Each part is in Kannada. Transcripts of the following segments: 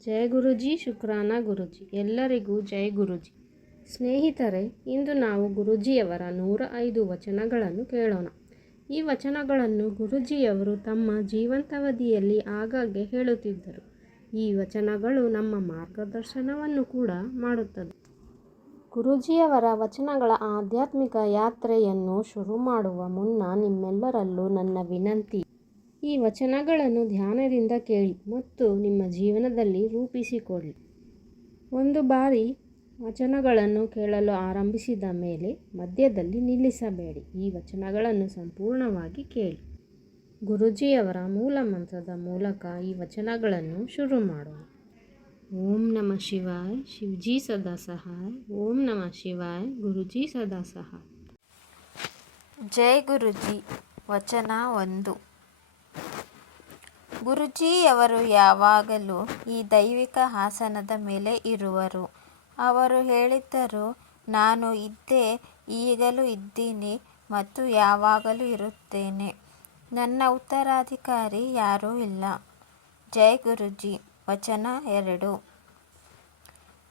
ಜಯ ಗುರುಜಿ, ಶುಕ್ರಾನ ಗುರುಜಿ. ಎಲ್ಲರಿಗೂ ಜೈ ಗುರುಜಿ. ಸ್ನೇಹಿತರೆ, ಇಂದು ನಾವು ಗುರುಜಿಯವರ 105 ವಚನಗಳನ್ನು ಕೇಳೋಣ. ಈ ವಚನಗಳನ್ನು ಗುರುಜಿಯವರು ತಮ್ಮ ಜೀವಂತಾವಧಿಯಲ್ಲಿ ಆಗಾಗ್ಗೆ ಹೇಳುತ್ತಿದ್ದರು. ಈ ವಚನಗಳು ನಮ್ಮ ಮಾರ್ಗದರ್ಶನವನ್ನು ಕೂಡ ಮಾಡುತ್ತದೆ. ಗುರೂಜಿಯವರ ವಚನಗಳ ಆಧ್ಯಾತ್ಮಿಕ ಯಾತ್ರೆಯನ್ನು ಶುರು ಮಾಡುವ ಮುನ್ನ ನಿಮ್ಮೆಲ್ಲರಲ್ಲೂ ನನ್ನ ವಿನಂತಿ, ಈ ವಚನಗಳನ್ನು ಧ್ಯಾನದಿಂದ ಕೇಳಿ ಮತ್ತು ನಿಮ್ಮ ಜೀವನದಲ್ಲಿ ರೂಪಿಸಿಕೊಳ್ಳಿ. ಒಂದು ಬಾರಿ ವಚನಗಳನ್ನು ಕೇಳಲು ಆರಂಭಿಸಿದ ಮೇಲೆ ಮಧ್ಯದಲ್ಲಿ ನಿಲ್ಲಿಸಬೇಡಿ. ಈ ವಚನಗಳನ್ನು ಸಂಪೂರ್ಣವಾಗಿ ಕೇಳಿ. ಗುರೂಜಿಯವರ ಮೂಲ ಮಂತ್ರದ ಮೂಲಕ ಈ ವಚನಗಳನ್ನು ಶುರು ಮಾಡೋಣ. ಓಂ ನಮಃ ಶಿವಾಯ, ಶಿವಜಿ ಸದಾ ಸಹಾಯ. ಓಂ ನಮಃ ಶಿವಾಯ, ಗುರುಜಿ ಸದಾ ಸಹಾಯ. ಜೈ ಗುರುಜಿ. ವಚನ 1. ಗುರುಜಿಯವರು ಯಾವಾಗಲೂ ಈ ದೈವಿಕ ಆಸನದ ಮೇಲೆ ಇರುವರು. ಅವರು ಹೇಳಿದ್ದರು, ನಾನು ಇದ್ದೆ, ಈಗಲೂ ಇದ್ದೀನಿ ಮತ್ತು ಯಾವಾಗಲೂ ಇರುತ್ತೇನೆ. ನನ್ನ ಉತ್ತರಾಧಿಕಾರಿ ಯಾರೂ ಇಲ್ಲ. ಜೈ ಗುರುಜಿ. ವಚನ 2.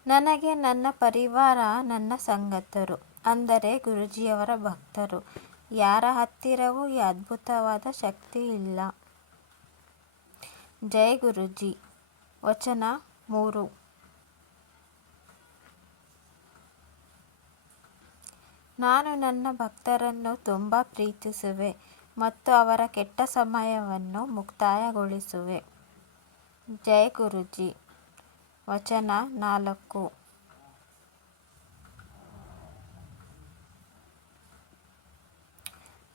ನನಗೆ ನನ್ನ ಪರಿವಾರ, ನನ್ನ ಸಂಗತರು ಅಂದರೆ ಗುರುಜಿಯವರ ಭಕ್ತರು, ಯಾರ ಹತ್ತಿರವೂ ಈ ಅದ್ಭುತವಾದ ಶಕ್ತಿ ಇಲ್ಲ. ಜೈ ಗುರುಜಿ. ವಚನ 3. ನಾನು ನನ್ನ ಭಕ್ತರನ್ನು ತುಂಬ ಪ್ರೀತಿಸುವೆ ಮತ್ತು ಅವರ ಕೆಟ್ಟ ಸಮಯವನ್ನು ಮುಕ್ತಾಯಗೊಳಿಸುವೆ. ಜೈ ಗುರುಜಿ. ವಚನ 4.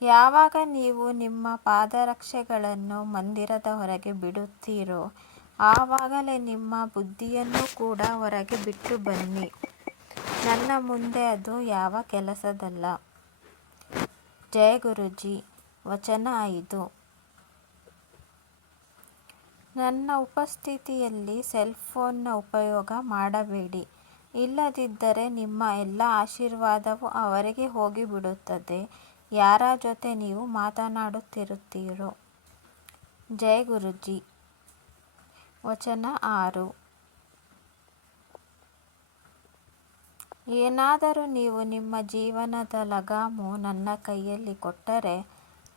ಯಾವಾಗ ನೀವು ನಿಮ್ಮ ಪಾದರಕ್ಷೆಗಳನ್ನು ಮಂದಿರದ ಹೊರಗೆ ಬಿಡುತ್ತೀರೋ ಆವಾಗಲೇ ನಿಮ್ಮ ಬುದ್ಧಿಯನ್ನು ಕೂಡ ಹೊರಗೆ ಬಿಟ್ಟು ಬನ್ನಿ. ನನ್ನ ಮುಂದೆ ಅದು ಯಾವ ಕೆಲಸದಲ್ಲ. ಜೈ ಗುರುಜಿ. ವಚನ 5. ನನ್ನ ಉಪಸ್ಥಿತಿಯಲ್ಲಿ ಸೆಲ್ಫೋನ್ನ ಉಪಯೋಗ ಮಾಡಬೇಡಿ. ಇಲ್ಲದಿದ್ದರೆ ನಿಮ್ಮ ಎಲ್ಲ ಆಶೀರ್ವಾದವೂ ಅವರಿಗೆ ಹೋಗಿಬಿಡುತ್ತದೆ, ಯಾರ ಜೊತೆ ನೀವು ಮಾತನಾಡುತ್ತಿರುತ್ತೀರೋ. ಜೈ ಗುರುಜಿ. ವಚನ 6. ಏನಾದರೂ ನೀವು ನಿಮ್ಮ ಜೀವನದ ಲಗಾಮು ನನ್ನ ಕೈಯಲ್ಲಿ ಕೊಟ್ಟರೆ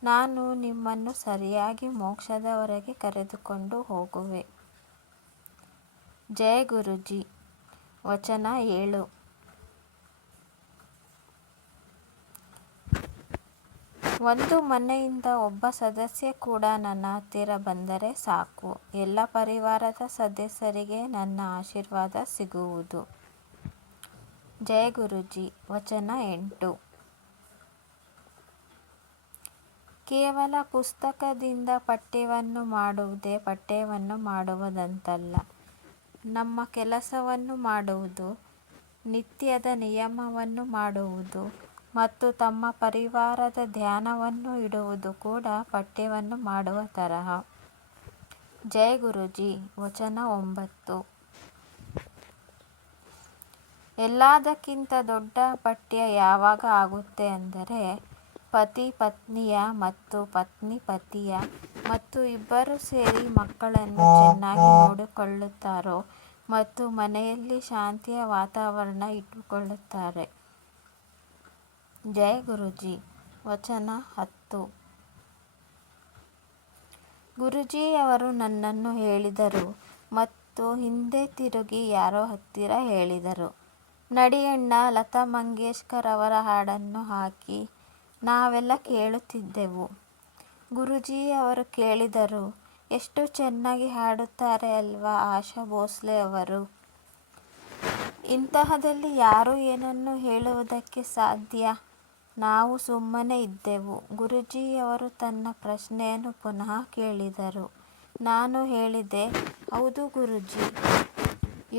ನಾನು ನಿಮ್ಮನ್ನು ಸರಿಯಾಗಿ ಮೋಕ್ಷದವರೆಗೆ ಕರೆದುಕೊಂಡು ಹೋಗುವೆ. ಜೈ ಗುರುಜಿ. ವಚನ 7. ಒಂದು ಮನೆಯಿಂದ ಒಬ್ಬ ಸದಸ್ಯ ಕೂಡ ನನ್ನ ಹತ್ತಿರ ಬಂದರೆ ಸಾಕು, ಎಲ್ಲ ಪರಿವಾರದ ಸದಸ್ಯರಿಗೆ ನನ್ನ ಆಶೀರ್ವಾದ ಸಿಗುವುದು. ಜೈ ಗುರುಜಿ. ವಚನ 8. ಕೇವಲ ಪುಸ್ತಕದಿಂದ ಪಠ್ಯವನ್ನು ಮಾಡುವುದೇ ಪಠ್ಯವನ್ನು ಮಾಡುವುದಂತಲ್ಲ. ನಮ್ಮ ಕೆಲಸವನ್ನು ಮಾಡುವುದು, ನಿತ್ಯದ ನಿಯಮವನ್ನು ಮಾಡುವುದು ಮತ್ತು ತಮ್ಮ ಪರಿವಾರದ ಧ್ಯಾನವನ್ನು ಇಡುವುದು ಕೂಡ ಪಠ್ಯವನ್ನು ಮಾಡುವ ತರಹ. ಜೈ ಗುರುಜಿ. ವಚನ 9. ಎಲ್ಲದಕ್ಕಿಂತ ದೊಡ್ಡ ಪಠ್ಯ ಯಾವಾಗ ಆಗುತ್ತೆ ಅಂದರೆ ಪತಿ ಪತ್ನಿಯ ಮತ್ತು ಪತ್ನಿ ಪತಿಯ ಮತ್ತು ಇಬ್ಬರು ಸೇರಿ ಮಕ್ಕಳನ್ನು ಚೆನ್ನಾಗಿ ನೋಡಿಕೊಳ್ಳುತ್ತಾರೋ ಮತ್ತು ಮನೆಯಲ್ಲಿ ಶಾಂತಿಯ ವಾತಾವರಣ ಇಟ್ಟುಕೊಳ್ಳುತ್ತಾರೆ. ಜೈ ಗುರುಜಿ. ವಚನ 10. ಗುರುಜಿಯವರು ನನ್ನನ್ನು ಹೇಳಿದರು ಮತ್ತು ಹಿಂದೆ ತಿರುಗಿ ಯಾರೋ ಹತ್ತಿರ ಹೇಳಿದರು, ನಡಿಯಣ್ಣ, ಲತಾ ಮಂಗೇಶ್ಕರ್ ಅವರ ಹಾಡನ್ನು ಹಾಕಿ. ನಾವೆಲ್ಲ ಕೇಳುತ್ತಿದ್ದೆವು. ಗುರುಜಿಯವರು ಕೇಳಿದರು, ಎಷ್ಟು ಚೆನ್ನಾಗಿ ಹಾಡುತ್ತಾರೆ ಅಲ್ವಾ ಆಶಾ ಭೋಸ್ಲೆ ಅವರು. ಇಂತಹದಲ್ಲಿ ಯಾರು ಏನನ್ನು ಹೇಳುವುದಕ್ಕೆ ಸಾಧ್ಯ. ನಾವು ಸುಮ್ಮನೆ ಇದ್ದೆವು. ಗುರುಜಿಯವರು ತನ್ನ ಪ್ರಶ್ನೆಯನ್ನು ಪುನಃ ಕೇಳಿದರು. ನಾನು ಹೇಳಿದೆ, ಹೌದು ಗುರುಜಿ.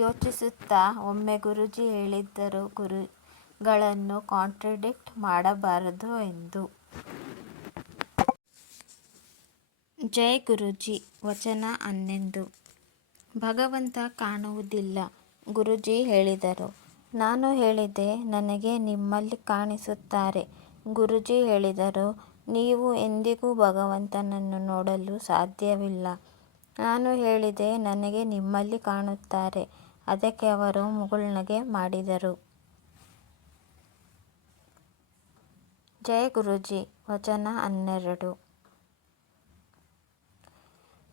ಯೋಚಿಸುತ್ತಾ ಒಮ್ಮೆ ಗುರುಜಿ ಹೇಳಿದ್ದರು, ಗುರುಗಳನ್ನು ಕಾಂಟ್ರಡಿಕ್ಟ್ ಮಾಡಬಾರದು ಎಂದು. ಜೈ ಗುರುಜಿ. ವಚನ 11. ಭಗವಂತ ಕಾಣುವುದಿಲ್ಲ, ಗುರುಜಿ ಹೇಳಿದರು. ನಾನು ಹೇಳಿದೆ, ನನಗೆ ನಿಮ್ಮಲ್ಲಿ ಕಾಣಿಸುತ್ತಾರೆ. ಗುರುಜಿ ಹೇಳಿದರು, ನೀವು ಎಂದಿಗೂ ಭಗವಂತನನ್ನು ನೋಡಲು ಸಾಧ್ಯವಿಲ್ಲ. ನಾನು ಹೇಳಿದೆ, ನನಗೆ ನಿಮ್ಮಲ್ಲಿ ಕಾಣುತ್ತಾರೆ. ಅದಕ್ಕೆ ಅವರು ಮುಗುಳ್ನಗೆ ಮಾಡಿದರು. ಜೈ ಗುರೂಜಿ. ವಚನ 12.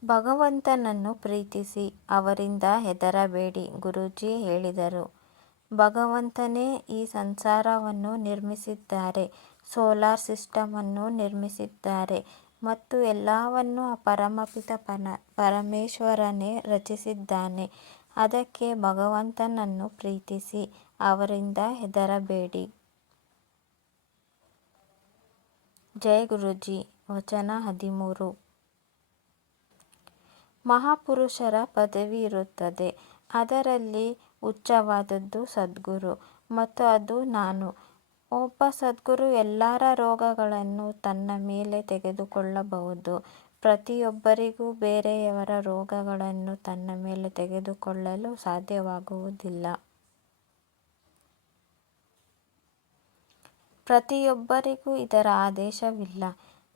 ಭಗವಂತನನ್ನು ಪ್ರೀತಿಸಿ, ಅವರಿಂದ ಹೆದರಬೇಡಿ. ಗುರೂಜಿ ಹೇಳಿದರು, ಭಗವಂತನೇ ಈ ಸಂಸಾರವನ್ನು ನಿರ್ಮಿಸಿದ್ದಾರೆ, ಸೋಲಾರ್ ಸಿಸ್ಟಮನ್ನು ನಿರ್ಮಿಸಿದ್ದಾರೆ ಮತ್ತು ಎಲ್ಲವನ್ನೂ ಆ ಪರಮಪಿತ ಪರಮೇಶ್ವರನೇ ರಚಿಸಿದ್ದಾನೆ. ಅದಕ್ಕೆ ಭಗವಂತನನ್ನು ಪ್ರೀತಿಸಿ, ಅವರಿಂದ ಹೆದರಬೇಡಿ. ಜೈ ಗುರೂಜಿ. ವಚನ 13. ಮಹಾಪುರುಷರ ಪದವಿ ಇರುತ್ತದೆ, ಅದರಲ್ಲಿ ಉಚ್ಚವಾದದ್ದು ಸದ್ಗುರು ಮತ್ತು ಅದು ನಾನು. ಒಬ್ಬ ಸದ್ಗುರು ಎಲ್ಲರ ರೋಗಗಳನ್ನು ತನ್ನ ಮೇಲೆ ತೆಗೆದುಕೊಳ್ಳಬಹುದು. ಪ್ರತಿಯೊಬ್ಬರಿಗೂ ಬೇರೆಯವರ ರೋಗಗಳನ್ನು ತನ್ನ ಮೇಲೆ ತೆಗೆದುಕೊಳ್ಳಲು ಸಾಧ್ಯವಾಗುವುದಿಲ್ಲ. ಪ್ರತಿಯೊಬ್ಬರಿಗೂ ಇದರ ಆದೇಶವಿಲ್ಲ.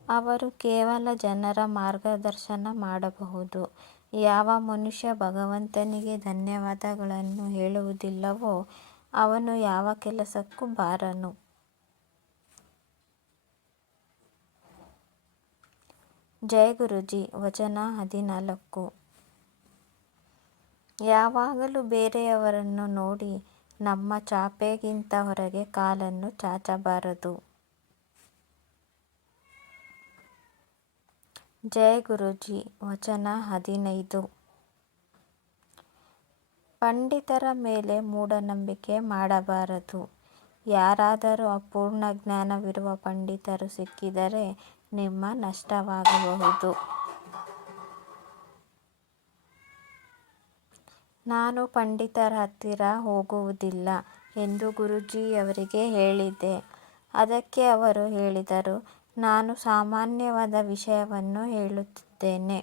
ಅವರು ಕೇವಲ ಜನರ ಮಾರ್ಗದರ್ಶನ ಮಾಡಬಹುದು. ಯಾವ ಮನುಷ್ಯ ಭಗವಂತನಿಗೆ ಧನ್ಯವಾದಗಳನ್ನು ಹೇಳುವುದಿಲ್ಲವೋ ಅವನು ಯಾವ ಕೆಲಸಕ್ಕೂ ಬಾರನು. ಜೈ ಗುರೂಜಿ. ವಚನ 14. ಯಾವಾಗಲೂ ಬೇರೆಯವರನ್ನು ನೋಡಿ ನಮ್ಮ ಚಾಪೆಗಿಂತ ಹೊರಗೆ ಕಾಲನ್ನು ಚಾಚಬಾರದು. ಜೈ ಗುರೂಜಿ. ವಚನ 15. ಪಂಡಿತರ ಮೇಲೆ ಮೂಢನಂಬಿಕೆ ಮಾಡಬಾರದು. ಯಾರಾದರೂ ಅಪೂರ್ಣ ಜ್ಞಾನವಿರುವ ಪಂಡಿತರು ಸಿಕ್ಕಿದರೆ ನಿಮ್ಮ ನಷ್ಟವಾಗಬಹುದು. ನಾನು ಪಂಡಿತರ ಹತ್ತಿರ ಹೋಗುವುದಿಲ್ಲ ಎಂದು ಗುರೂಜಿಯವರಿಗೆ ಹೇಳಿದ್ದೆ. ಅದಕ್ಕೆ ಅವರು ಹೇಳಿದರು, ನಾನು ಸಾಮಾನ್ಯವಾದ ವಿಷಯವನ್ನು ಹೇಳುತ್ತಿದ್ದೇನೆ.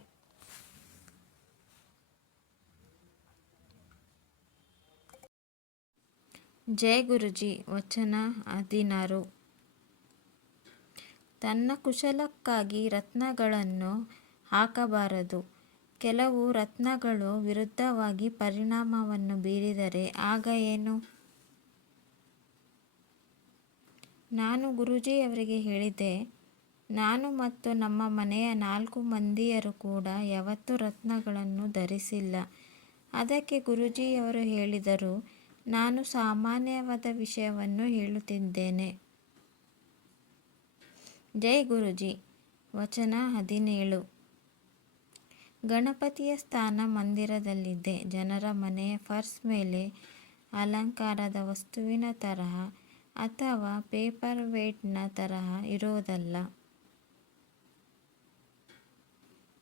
ಜೈ ಗುರೂಜಿ. ವಚನ 16. ತನ್ನ ಕುಶಲಕ್ಕಾಗಿ ರತ್ನಗಳನ್ನು ಹಾಕಬಾರದು. ಕೆಲವು ರತ್ನಗಳು ವಿರುದ್ಧವಾಗಿ ಪರಿಣಾಮವನ್ನು ಬೀರಿದರೆ ಆಗ ಏನು? ನಾನು ಗುರೂಜಿಯವರಿಗೆ ಹೇಳಿದೆ, ನಾನು ಮತ್ತು ನಮ್ಮ ಮನೆಯ 4 ಮಂದಿಯರು ಕೂಡ ಯಾವತ್ತೂ ರತ್ನಗಳನ್ನು ಧರಿಸಿಲ್ಲ. ಅದಕ್ಕೆ ಗುರೂಜಿಯವರು ಹೇಳಿದರು, ನಾನು ಸಾಮಾನ್ಯವಾದ ವಿಷಯವನ್ನು ಹೇಳುತ್ತಿದ್ದೇನೆ. ಜೈ ಗುರೂಜಿ. ವಚನ 17. ಗಣಪತಿಯ ಸ್ಥಾನ ಮಂದಿರದಲ್ಲಿದೆ. ಜನರ ಮನೆಯ ಫರ್ಶ್ ಮೇಲೆ ಅಲಂಕಾರದ ವಸ್ತುವಿನ ತರಹ ಅಥವಾ ಪೇಪರ್ ವೇಟ್ನ ತರಹ ಇರೋದಲ್ಲ.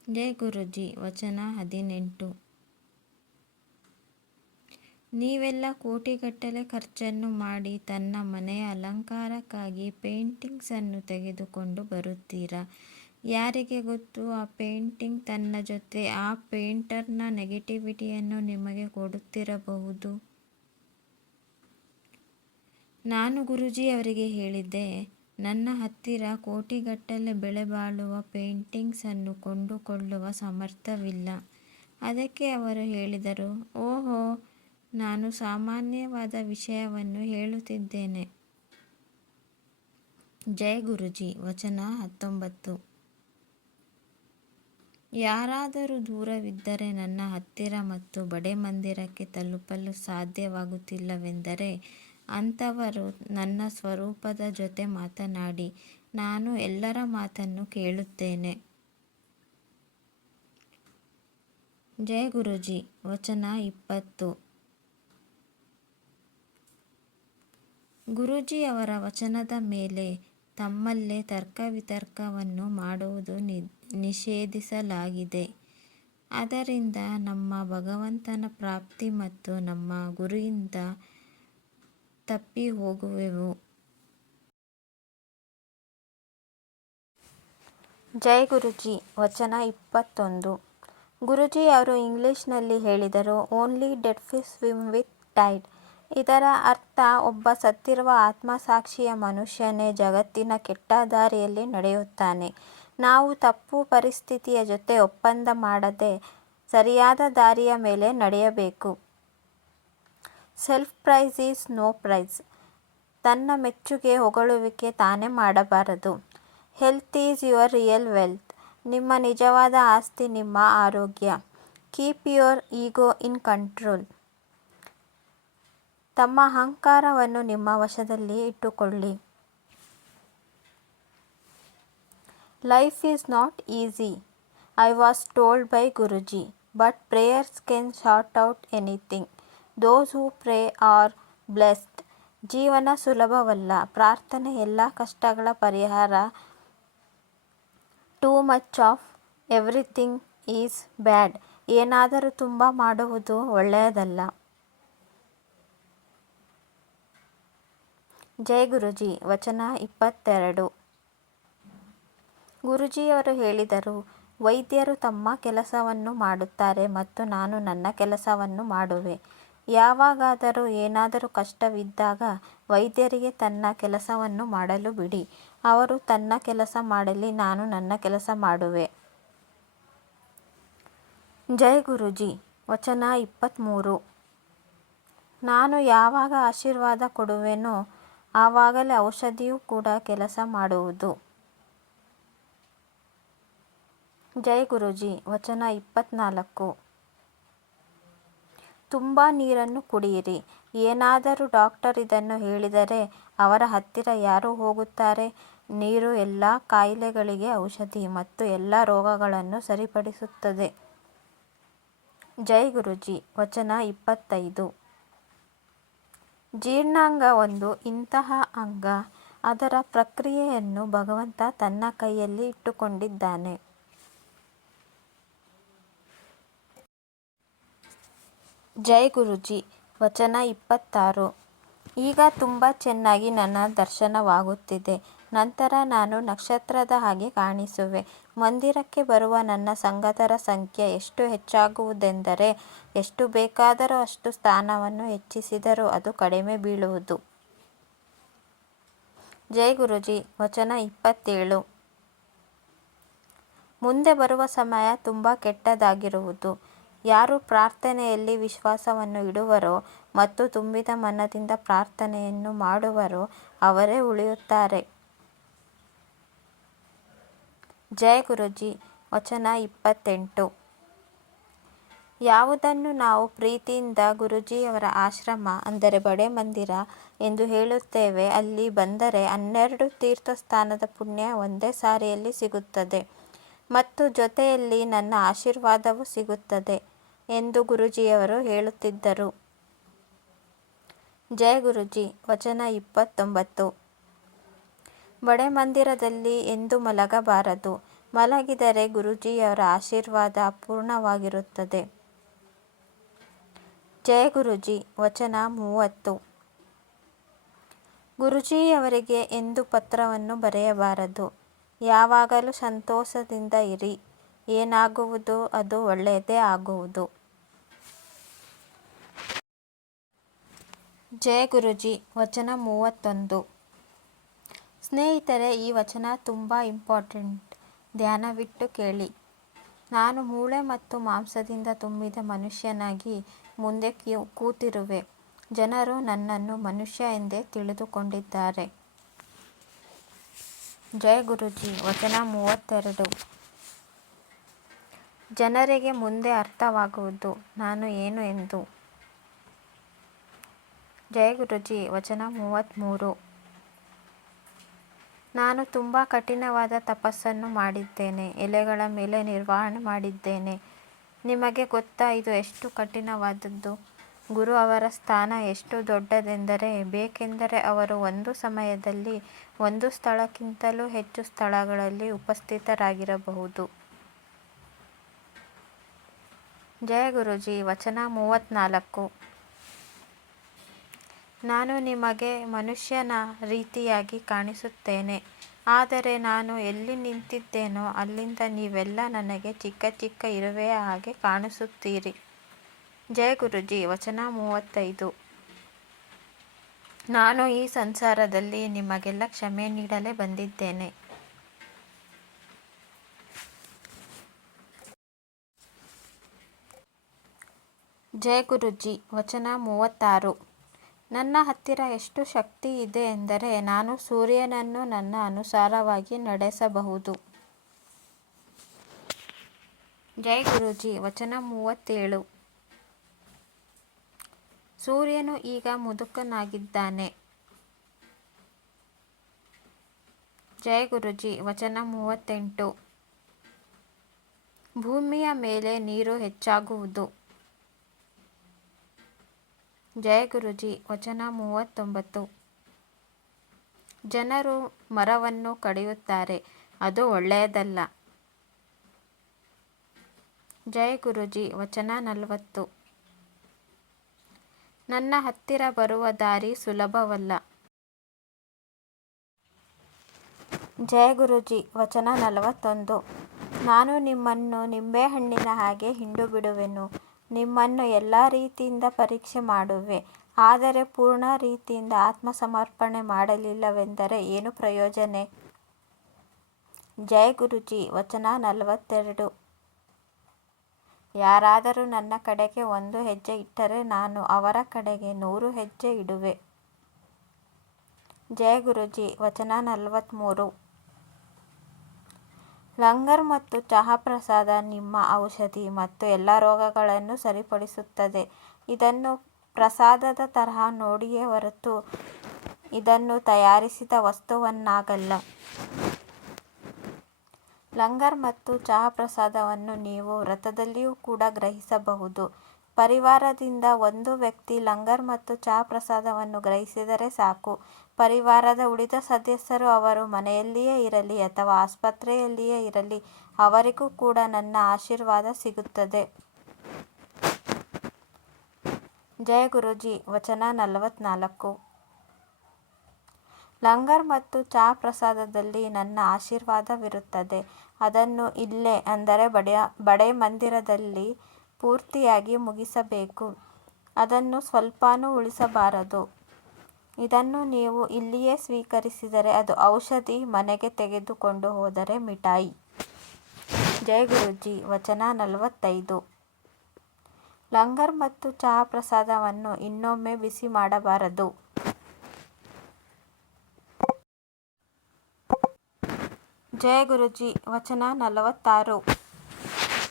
ಜೈ ಗುರೂಜಿ. ವಚನ 18. ನೀವೆಲ್ಲ ಕೋಟಿಗಟ್ಟಲೆ ಖರ್ಚನ್ನು ಮಾಡಿ ತನ್ನ ಮನೆಯ ಅಲಂಕಾರಕ್ಕಾಗಿ ಪೇಂಟಿಂಗ್ಸನ್ನು ತೆಗೆದುಕೊಂಡು ಬರುತ್ತೀರಾ. ಯಾರಿಗೆ ಗೊತ್ತು, ಆ ಪೇಂಟಿಂಗ್ ತನ್ನ ಜೊತೆ ಆ ಪೇಂಟರ್ನ ನೆಗೆಟಿವಿಟಿಯನ್ನು ನಿಮಗೆ ಕೊಡುತ್ತಿರಬಹುದು. ನಾನು ಗುರೂಜಿಯವರಿಗೆ ಹೇಳಿದ್ದೆ, ನನ್ನ ಹತ್ತಿರ ಕೋಟಿಗಟ್ಟಲೆ ಬೆಲೆ ಬಾಳುವ ಪೇಂಟಿಂಗ್ಸನ್ನು ಕೊಂಡುಕೊಳ್ಳುವ ಸಾಮರ್ಥ್ಯವಿಲ್ಲ. ಅದಕ್ಕೆ ಅವರು ಹೇಳಿದರು, ಓಹೋ, ನಾನು ಸಾಮಾನ್ಯವಾದ ವಿಷಯವನ್ನು ಹೇಳುತ್ತಿದ್ದೇನೆ. ಜೈ ಗುರೂಜಿ. ವಚನ 19. ಯಾರಾದರೂ ದೂರವಿದ್ದರೆ ನನ್ನ ಹತ್ತಿರ ಮತ್ತು ಬಡೆ ಮಂದಿರಕ್ಕೆ ತಲುಪಲು ಸಾಧ್ಯವಾಗುತ್ತಿಲ್ಲವೆಂದರೆ ಅಂಥವರು ನನ್ನ ಸ್ವರೂಪದ ಜೊತೆ ಮಾತನಾಡಿ. ನಾನು ಎಲ್ಲರ ಮಾತನ್ನು ಕೇಳುತ್ತೇನೆ. ಜೈ ಗುರೂಜಿ. ವಚನ 20. ಗುರೂಜಿಯವರ ವಚನದ ಮೇಲೆ ತಮ್ಮಲ್ಲೇ ತರ್ಕವಿತರ್ಕವನ್ನು ಮಾಡುವುದು ನಿಷೇಧಿಸಲಾಗಿದೆ. ಅದರಿಂದ ನಮ್ಮ ಭಗವಂತನ ಪ್ರಾಪ್ತಿ ಮತ್ತು ನಮ್ಮ ಗುರಿಯಿಂದ ತಪ್ಪಿ ಹೋಗುವೆವು. ಜೈ ಗುರೂಜಿ. ವಚನ 21. ಗುರೂಜಿ ಅವರು ಇಂಗ್ಲಿಷ್ನಲ್ಲಿ ಹೇಳಿದರು, only dead fish swim with tide. ಇದರ ಅರ್ಥ, ಒಬ್ಬ ಸತ್ತಿರುವ ಆತ್ಮಸಾಕ್ಷಿಯ ಮನುಷ್ಯನೇ ಜಗತ್ತಿನ ಕೆಟ್ಟ ದಾರಿಯಲ್ಲಿ ನಡೆಯುತ್ತಾನೆ. ನಾವು ತಪ್ಪು ಪರಿಸ್ಥಿತಿಯ ಜೊತೆ ಒಪ್ಪಂದ ಮಾಡದೆ ಸರಿಯಾದ ದಾರಿಯ ಮೇಲೆ ನಡೆಯಬೇಕು. Self praise is no praise. ತನ್ನ ಮೆಚ್ಚುಗೆ ಹೊಗಳುವಿಕೆ ತಾನೇ ಮಾಡಬಾರದು. Health is your real wealth. ನಿಮ್ಮ ನಿಜವಾದ ಆಸ್ತಿ ನಿಮ್ಮ ಆರೋಗ್ಯ. Keep your ego in control. ತಮ್ಮ ಅಹಂಕಾರವನ್ನು ನಿಮ್ಮ ವಶದಲ್ಲಿ ಇಟ್ಟುಕೊಳ್ಳಿ. Life is not easy, I was told by Guruji, but prayers can sort out anything. Those who pray are blessed. ಜೀವನ ಸುಲಭವಲ್ಲ, ಪ್ರಾರ್ಥನೆ ಎಲ್ಲ ಕಷ್ಟಗಳ ಪರಿಹಾರ. Too much of everything is bad. ಏನಾದರೂ ತುಂಬ ಮಾಡುವುದು ಒಳ್ಳೆಯದಲ್ಲ. ಜೈ ಗುರುಜಿ. ವಚನ 22. ಗುರುಜಿಯವರು ಹೇಳಿದರು, ವೈದ್ಯರು ತಮ್ಮ ಕೆಲಸವನ್ನು ಮಾಡುತ್ತಾರೆ ಮತ್ತು ನಾನು ನನ್ನ ಕೆಲಸವನ್ನು ಮಾಡುವೆ. ಯಾವಾಗಾದರೂ ಏನಾದರೂ ಕಷ್ಟವಿದ್ದಾಗ ವೈದ್ಯರಿಗೆ ತನ್ನ ಕೆಲಸವನ್ನು ಮಾಡಲು ಬಿಡಿ. ಅವರು ತನ್ನ ಕೆಲಸ ಮಾಡಲಿ, ನಾನು ನನ್ನ ಕೆಲಸ ಮಾಡುವೆ. ಜೈ ಗುರುಜಿ. ವಚನ 23. ನಾನು ಯಾವಾಗ ಆಶೀರ್ವಾದ ಕೊಡುವೆನೋ ಆವಾಗಲೇ ಔಷಧಿಯೂ ಕೂಡ ಕೆಲಸ ಮಾಡುವುದು. ಜೈ ಗುರುಜಿ. ವಚನ 24. ತುಂಬ ನೀರನ್ನು ಕುಡಿಯಿರಿ. ಏನಾದರೂ ಡಾಕ್ಟರ್ ಇದನ್ನು ಹೇಳಿದರೆ ಅವರ ಹತ್ತಿರ ಯಾರು ಹೋಗುತ್ತಾರೆ? ನೀರು ಎಲ್ಲ ಕಾಯಿಲೆಗಳಿಗೆ ಔಷಧಿ ಮತ್ತು ಎಲ್ಲ ರೋಗಗಳನ್ನು ಸರಿಪಡಿಸುತ್ತದೆ. ಜೈ ಗುರುಜಿ. ವಚನ 25. ಜೀರ್ಣಾಂಗ ಒಂದು ಇಂತಹ ಅಂಗ, ಅದರ ಪ್ರಕ್ರಿಯೆಯನ್ನು ಭಗವಂತ ತನ್ನ ಕೈಯಲ್ಲಿ ಇಟ್ಟುಕೊಂಡಿದ್ದಾನೆ. ಜೈ ಗುರುಜಿ. ವಚನ 26. ಈಗ ತುಂಬ ಚೆನ್ನಾಗಿ ನನ್ನ ದರ್ಶನವಾಗುತ್ತಿದೆ. ನಂತರ ನಾನು ನಕ್ಷತ್ರದ ಹಾಗೆ ಕಾಣಿಸುವೆ. ಮಂದಿರಕ್ಕೆ ಬರುವ ನನ್ನ ಸಂಗತರ ಸಂಖ್ಯೆ ಎಷ್ಟು ಹೆಚ್ಚಾಗುವುದೆಂದರೆ ಎಷ್ಟು ಬೇಕಾದರೂ ಅಷ್ಟು ಸ್ಥಾನವನ್ನು ಹೆಚ್ಚಿಸಿದರೂ ಅದು ಕಡಿಮೆ ಬೀಳುವುದು. ಜೈ ಗುರುಜಿ. ವಚನ 27. ಮುಂದೆ ಬರುವ ಸಮಯ ತುಂಬ ಕೆಟ್ಟದಾಗಿರುವುದು. ಯಾರು ಪ್ರಾರ್ಥನೆಯಲ್ಲಿ ವಿಶ್ವಾಸವನ್ನು ಇಡುವರೋ ಮತ್ತು ತುಂಬಿದ ಮನದಿಂದ ಪ್ರಾರ್ಥನೆಯನ್ನು ಮಾಡುವರೋ ಅವರೇ ಉಳಿಯುತ್ತಾರೆ. ಜೈ ಗುರುಜಿ. ವಚನ 28. ಯಾವುದನ್ನು ನಾವು ಪ್ರೀತಿಯಿಂದ ಗುರುಜಿಯವರ ಆಶ್ರಮ ಅಂದರೆ ಬಡೆ ಮಂದಿರ ಎಂದು ಹೇಳುತ್ತೇವೆ ಅಲ್ಲಿ ಬಂದರೆ 12 ತೀರ್ಥಸ್ಥಾನದ ಪುಣ್ಯ ಒಂದೇ ಸಾರಿಯಲ್ಲಿ ಸಿಗುತ್ತದೆ ಮತ್ತು ಜೊತೆಯಲ್ಲಿ ನನ್ನ ಆಶೀರ್ವಾದವೂ ಸಿಗುತ್ತದೆ ಎಂದು ಗುರುಜಿಯವರು ಹೇಳುತ್ತಿದ್ದರು. ಜೈ ಗುರುಜಿ. ವಚನ 29. ಬಡೆ ಮಂದಿರದಲ್ಲಿ ಎಂದು ಮಲಗಬಾರದು. ಮಲಗಿದರೆ ಗುರುಜಿಯವರ ಆಶೀರ್ವಾದ ಅಪೂರ್ಣವಾಗಿರುತ್ತದೆ. ಜೈ ಗುರುಜಿ. ವಚನ 30. ಗುರುಜಿಯವರಿಗೆ ಎಂದು ಪತ್ರವನ್ನು ಬರೆಯಬಾರದು. ಯಾವಾಗಲೂ ಸಂತೋಷದಿಂದ ಇರಿ. ಏನಾಗುವುದೋ ಅದು ಒಳ್ಳೆಯದೇ ಆಗುವುದು. ಜೈ ಗುರುಜಿ. ವಚನ 31. ಸ್ನೇಹಿತರೆ, ಈ ವಚನ ತುಂಬ ಇಂಪಾರ್ಟೆಂಟ್. ಧ್ಯಾನವಿಟ್ಟು ಕೇಳಿ. ನಾನು ಮೂಳೆ ಮತ್ತು ಮಾಂಸದಿಂದ ತುಂಬಿದ ಮನುಷ್ಯನಾಗಿ ಮುಂದೆ ಕೂತಿರುವೆ. ಜನರು ನನ್ನನ್ನು ಮನುಷ್ಯ ಎಂದೇ ತಿಳಿದುಕೊಂಡಿದ್ದಾರೆ. ಜೈ ಗುರುಜಿ. ವಚನ 32. ಜನರಿಗೆ ಮುಂದೆ ಅರ್ಥವಾಗುವುದು ನಾನು ಏನು ಎಂದು. ಜೈ ಗುರುಜಿ. ವಚನ 33. ನಾನು ತುಂಬ ಕಠಿಣವಾದ ತಪಸ್ಸನ್ನು ಮಾಡಿದ್ದೇನೆ. ಎಲೆಗಳ ಮೇಲೆ ನಿರ್ವಹಣೆ ಮಾಡಿದ್ದೇನೆ. ನಿಮಗೆ ಗೊತ್ತಾ ಇದು ಎಷ್ಟು ಕಠಿಣವಾದದ್ದು? ಗುರು ಅವರ ಸ್ಥಾನ ಎಷ್ಟು ದೊಡ್ಡದೆಂದರೆ ಬೇಕೆಂದರೆ ಅವರು ಒಂದು ಸಮಯದಲ್ಲಿ ಒಂದು ಸ್ಥಳಕ್ಕಿಂತಲೂ ಹೆಚ್ಚು ಸ್ಥಳಗಳಲ್ಲಿ ಉಪಸ್ಥಿತರಾಗಿರಬಹುದು. ಜೈ ಗುರುಜಿ. ವಚನ 34. ನಾನು ನಿಮಗೆ ಮನುಷ್ಯನ ರೀತಿಯಾಗಿ ಕಾಣಿಸುತ್ತೇನೆ, ಆದರೆ ನಾನು ಎಲ್ಲಿ ನಿಂತಿದ್ದೇನೋ ಅಲ್ಲಿಂದ ನೀವೆಲ್ಲ ನನಗೆ ಚಿಕ್ಕ ಚಿಕ್ಕ ಇರುವೆಯ ಹಾಗೆ ಕಾಣಿಸುತ್ತೀರಿ. ಜೈ ಗುರುಜಿ. ವಚನ 35. ನಾನು ಈ ಸಂಸಾರದಲ್ಲಿ ನಿಮಗೆಲ್ಲ ಕ್ಷಮೆ ನೀಡಲೇ ಬಂದಿದ್ದೇನೆ. ಜೈ ಗುರೂಜಿ ವಚನ 36. ನನ್ನ ಹತ್ತಿರ ಎಷ್ಟು ಶಕ್ತಿ ಇದೆ ಎಂದರೆ ನಾನು ಸೂರ್ಯನನ್ನು ನನ್ನ ಅನುಸಾರವಾಗಿ ನಡೆಸಬಹುದು. ಜೈ ಗುರೂಜಿ ವಚನ 37. ಸೂರ್ಯನು ಈಗ ಮುದುಕನಾಗಿದ್ದಾನೆ. ಜೈ ಗುರೂಜಿ ವಚನ 38. ಭೂಮಿಯ ಮೇಲೆ ನೀರು ಹೆಚ್ಚಾಗುವುದು. ಜೈ ಗುರೂಜಿ ವಚನ 39. ಜನರು ಮರವನ್ನು ಕಡಿಯುತ್ತಾರೆ, ಅದು ಒಳ್ಳೆಯದಲ್ಲ. ಜೈ ಗುರೂಜಿ ವಚನ 40. ನನ್ನ ಹತ್ತಿರ ಬರುವ ದಾರಿ ಸುಲಭವಲ್ಲ. ಜೈ ಗುರೂಜಿ ವಚನ 41. ನಾನು ನಿಮ್ಮನ್ನು ನಿಂಬೆಹಣ್ಣಿನ ಹಾಗೆ ಹಿಂಡು ಬಿಡುವೆನು. ನಿಮ್ಮನ್ನು ಎಲ್ಲ ರೀತಿಯಿಂದ ಪರೀಕ್ಷೆ ಮಾಡುವೆ, ಆದರೆ ಪೂರ್ಣ ರೀತಿಯಿಂದ ಆತ್ಮಸಮರ್ಪಣೆ ಮಾಡಲಿಲ್ಲವೆಂದರೆ ಏನು ಪ್ರಯೋಜನ? ಜೈ ಗುರೂಜಿ ವಚನ 42. ಯಾರಾದರೂ ನನ್ನ ಕಡೆಗೆ 1 ಹೆಜ್ಜೆ ಇಟ್ಟರೆ ನಾನು ಅವರ ಕಡೆಗೆ 100 ಹೆಜ್ಜೆ ಇಡುವೆ. ಜೈ ಗುರೂಜಿ ವಚನ 43. ಲಂಗರ್ ಮತ್ತು ಚಹಾ ಪ್ರಸಾದ ನಿಮ್ಮ ಔಷಧಿ ಮತ್ತು ಎಲ್ಲ ರೋಗಗಳನ್ನು ಸರಿಪಡಿಸುತ್ತದೆ. ಇದನ್ನು ಪ್ರಸಾದದ ತರಹ ನೋಡಿಯೇ ಹೊರತು ಇದನ್ನು ತಯಾರಿಸಿದ ವಸ್ತುವನ್ನಾಗಲ್ಲ. ಲಂಗರ್ ಮತ್ತು ಚಹಾ ಪ್ರಸಾದವನ್ನು ನೀವು ವ್ರತದಲ್ಲಿಯೂ ಕೂಡ ಗ್ರಹಿಸಬಹುದು. ಪರಿವಾರದಿಂದ 1 ವ್ಯಕ್ತಿ ಲಂಗರ್ ಮತ್ತು ಚಹಾ ಪ್ರಸಾದವನ್ನು ಗ್ರಹಿಸಿದರೆ ಸಾಕು. ಪರಿವಾರದ ಉಳಿದ ಸದಸ್ಯರು ಅವರು ಮನೆಯಲ್ಲಿಯೇ ಇರಲಿ ಅಥವಾ ಆಸ್ಪತ್ರೆಯಲ್ಲಿಯೇ ಇರಲಿ, ಅವರಿಗೂ ಕೂಡ ನನ್ನ ಆಶೀರ್ವಾದ ಸಿಗುತ್ತದೆ. ಜೈ ಗುರೂಜಿ ವಚನ 44. ಲಂಗರ್ ಮತ್ತು ಚಹಾ ಪ್ರಸಾದದಲ್ಲಿ ನನ್ನ ಆಶೀರ್ವಾದವಿರುತ್ತದೆ. ಅದನ್ನು ಇಲ್ಲೇ ಅಂದರೆ ಬಡೆ ಮಂದಿರದಲ್ಲಿ ಪೂರ್ತಿಯಾಗಿ ಮುಗಿಸಬೇಕು. ಅದನ್ನು ಸ್ವಲ್ಪನೂ ಉಳಿಸಬಾರದು. ಇದನ್ನು ನೀವು ಇಲ್ಲಿಯೇ ಸ್ವೀಕರಿಸಿದರೆ ಅದು ಔಷಧಿ, ಮನೆಗೆ ತೆಗೆದುಕೊಂಡು ಹೋದರೆ ಮಿಠಾಯಿ. ಜೈ ಗುರೂಜಿ ವಚನ 45. ಲಂಗರ್ ಮತ್ತು ಚಹಾ ಪ್ರಸಾದವನ್ನು ಇನ್ನೊಮ್ಮೆ ಬಿಸಿ ಮಾಡಬಾರದು. ಜೈ ಗುರೂಜಿ ವಚನ 46.